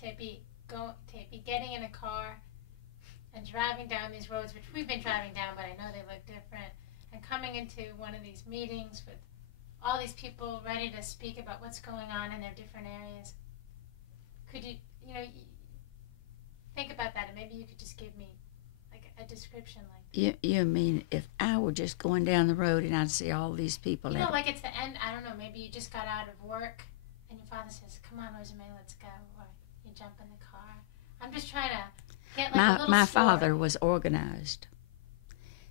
to be getting in a car and driving down these roads, which we've been driving down, but I know they look different, and coming into one of these meetings with all these people ready to speak about what's going on in their different areas? Could you think about that, and maybe you could just give me like a description like You mean if I were just going down the road and I'd see all these people? Like it's the end. I don't know. Maybe you just got out of work, and your father says, "Come on, Rosa, let's go," or you jump in the car. I'm just trying to get like a little My story. father was organized.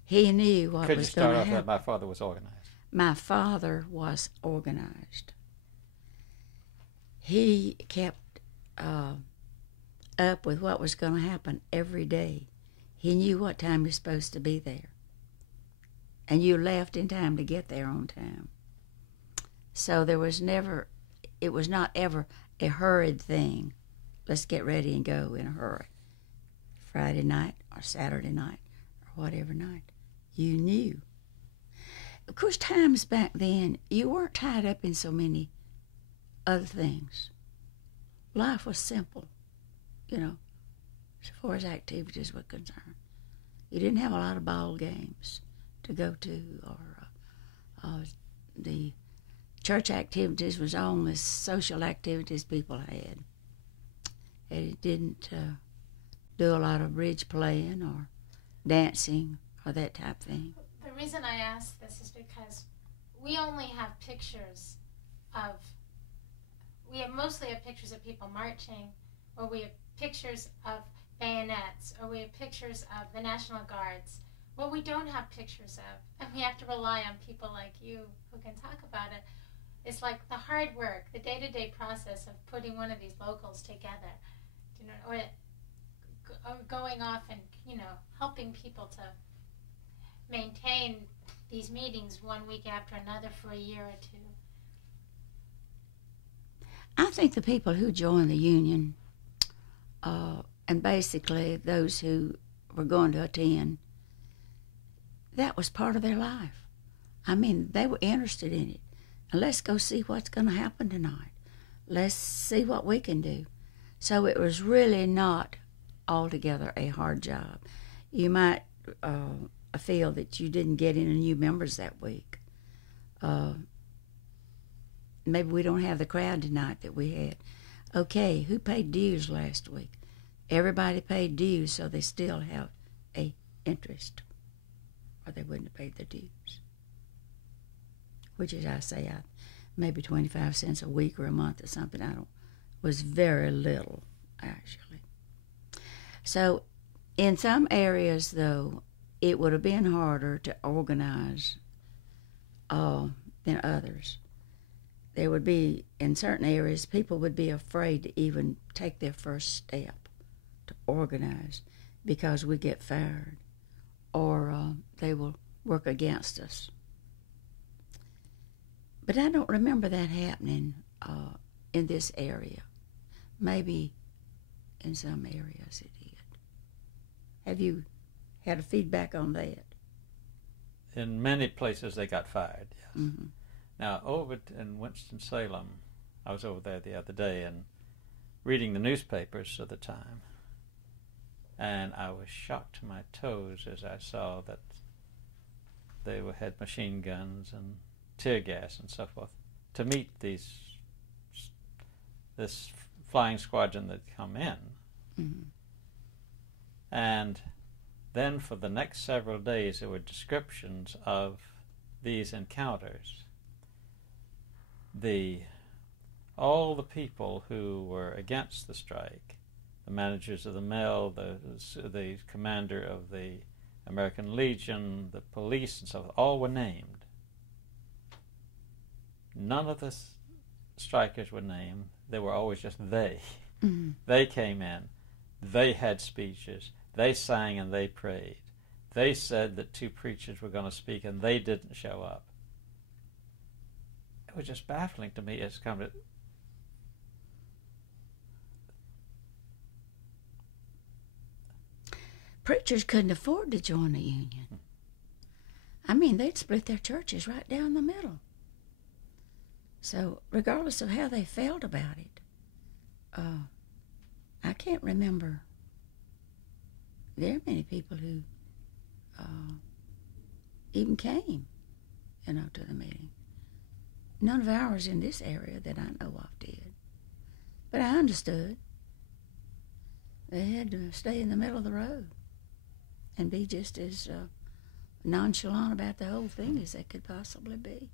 He knew what Could you was start going to off that happen. my father was organized? My father was organized. He kept up with what was going to happen every day. He knew what time you're supposed to be there. And you left in time to get there on time. So it was not ever a hurried thing. Let's get ready and go in a hurry. Friday night or Saturday night or whatever night. You knew. Of course, times back then, you weren't tied up in so many other things. Life was simple, as far as activities were concerned. You didn't have a lot of ball games to go to, or the church activities was only social activities people had. It didn't do a lot of bridge playing or dancing or that type of thing. The reason I ask this is because we only have pictures of. We mostly have pictures of people marching, or we have pictures of bayonets, or we have pictures of the National Guards. What we don't have pictures of, and we have to rely on people like you who can talk about it, is like the hard work, the day-to-day process of putting one of these locals together, or going off and, helping people to maintain these meetings one week after another for a year or two. I think the people who joined the union, and basically those who were going to attend, that was part of their life. I mean, they were interested in it. And let's go see what's going to happen tonight. Let's see what we can do. So it was really not altogether a hard job. You might feel that you didn't get any new members that week. Maybe we don't have the crowd tonight that we had. Okay, who paid dues last week? Everybody paid dues, so they still have a interest, or they wouldn't have paid their dues. Which is, I say, maybe 25 cents a week or a month or something. Was very little, actually. So in some areas, though, it would have been harder to organize than others. There would be, in certain areas, people would be afraid to even take their first step to organize because we get fired or they will work against us. But I don't remember that happening in this area. Maybe in some areas it did. Have you had a feedback on that? In many places they got fired, yes. Mm-hmm. Now, over in Winston-Salem, I was over there the other day and reading the newspapers of the time, and I was shocked to my toes as I saw that they had machine guns and tear gas and so forth to meet this flying squadron that come in. Mm-hmm. And then for the next several days there were descriptions of these encounters. All the people who were against the strike, the managers of the mill, the commander of the American Legion, the police and so forth, all were named. None of the strikers were named. They were always just they. Mm-hmm. They came in. They had speeches. They sang and they prayed. They said that 2 preachers were going to speak and they didn't show up. It was just baffling to me as come to preachers couldn't afford to join the union. I mean, they'd split their churches right down the middle. So regardless of how they felt about it, I can't remember very many people who even came, to the meeting. None of ours in this area that I know of did. But I understood. They had to stay in the middle of the road and be just as nonchalant about the whole thing as they could possibly be.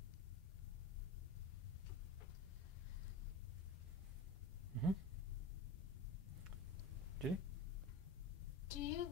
Mm-hmm. Judy? Do you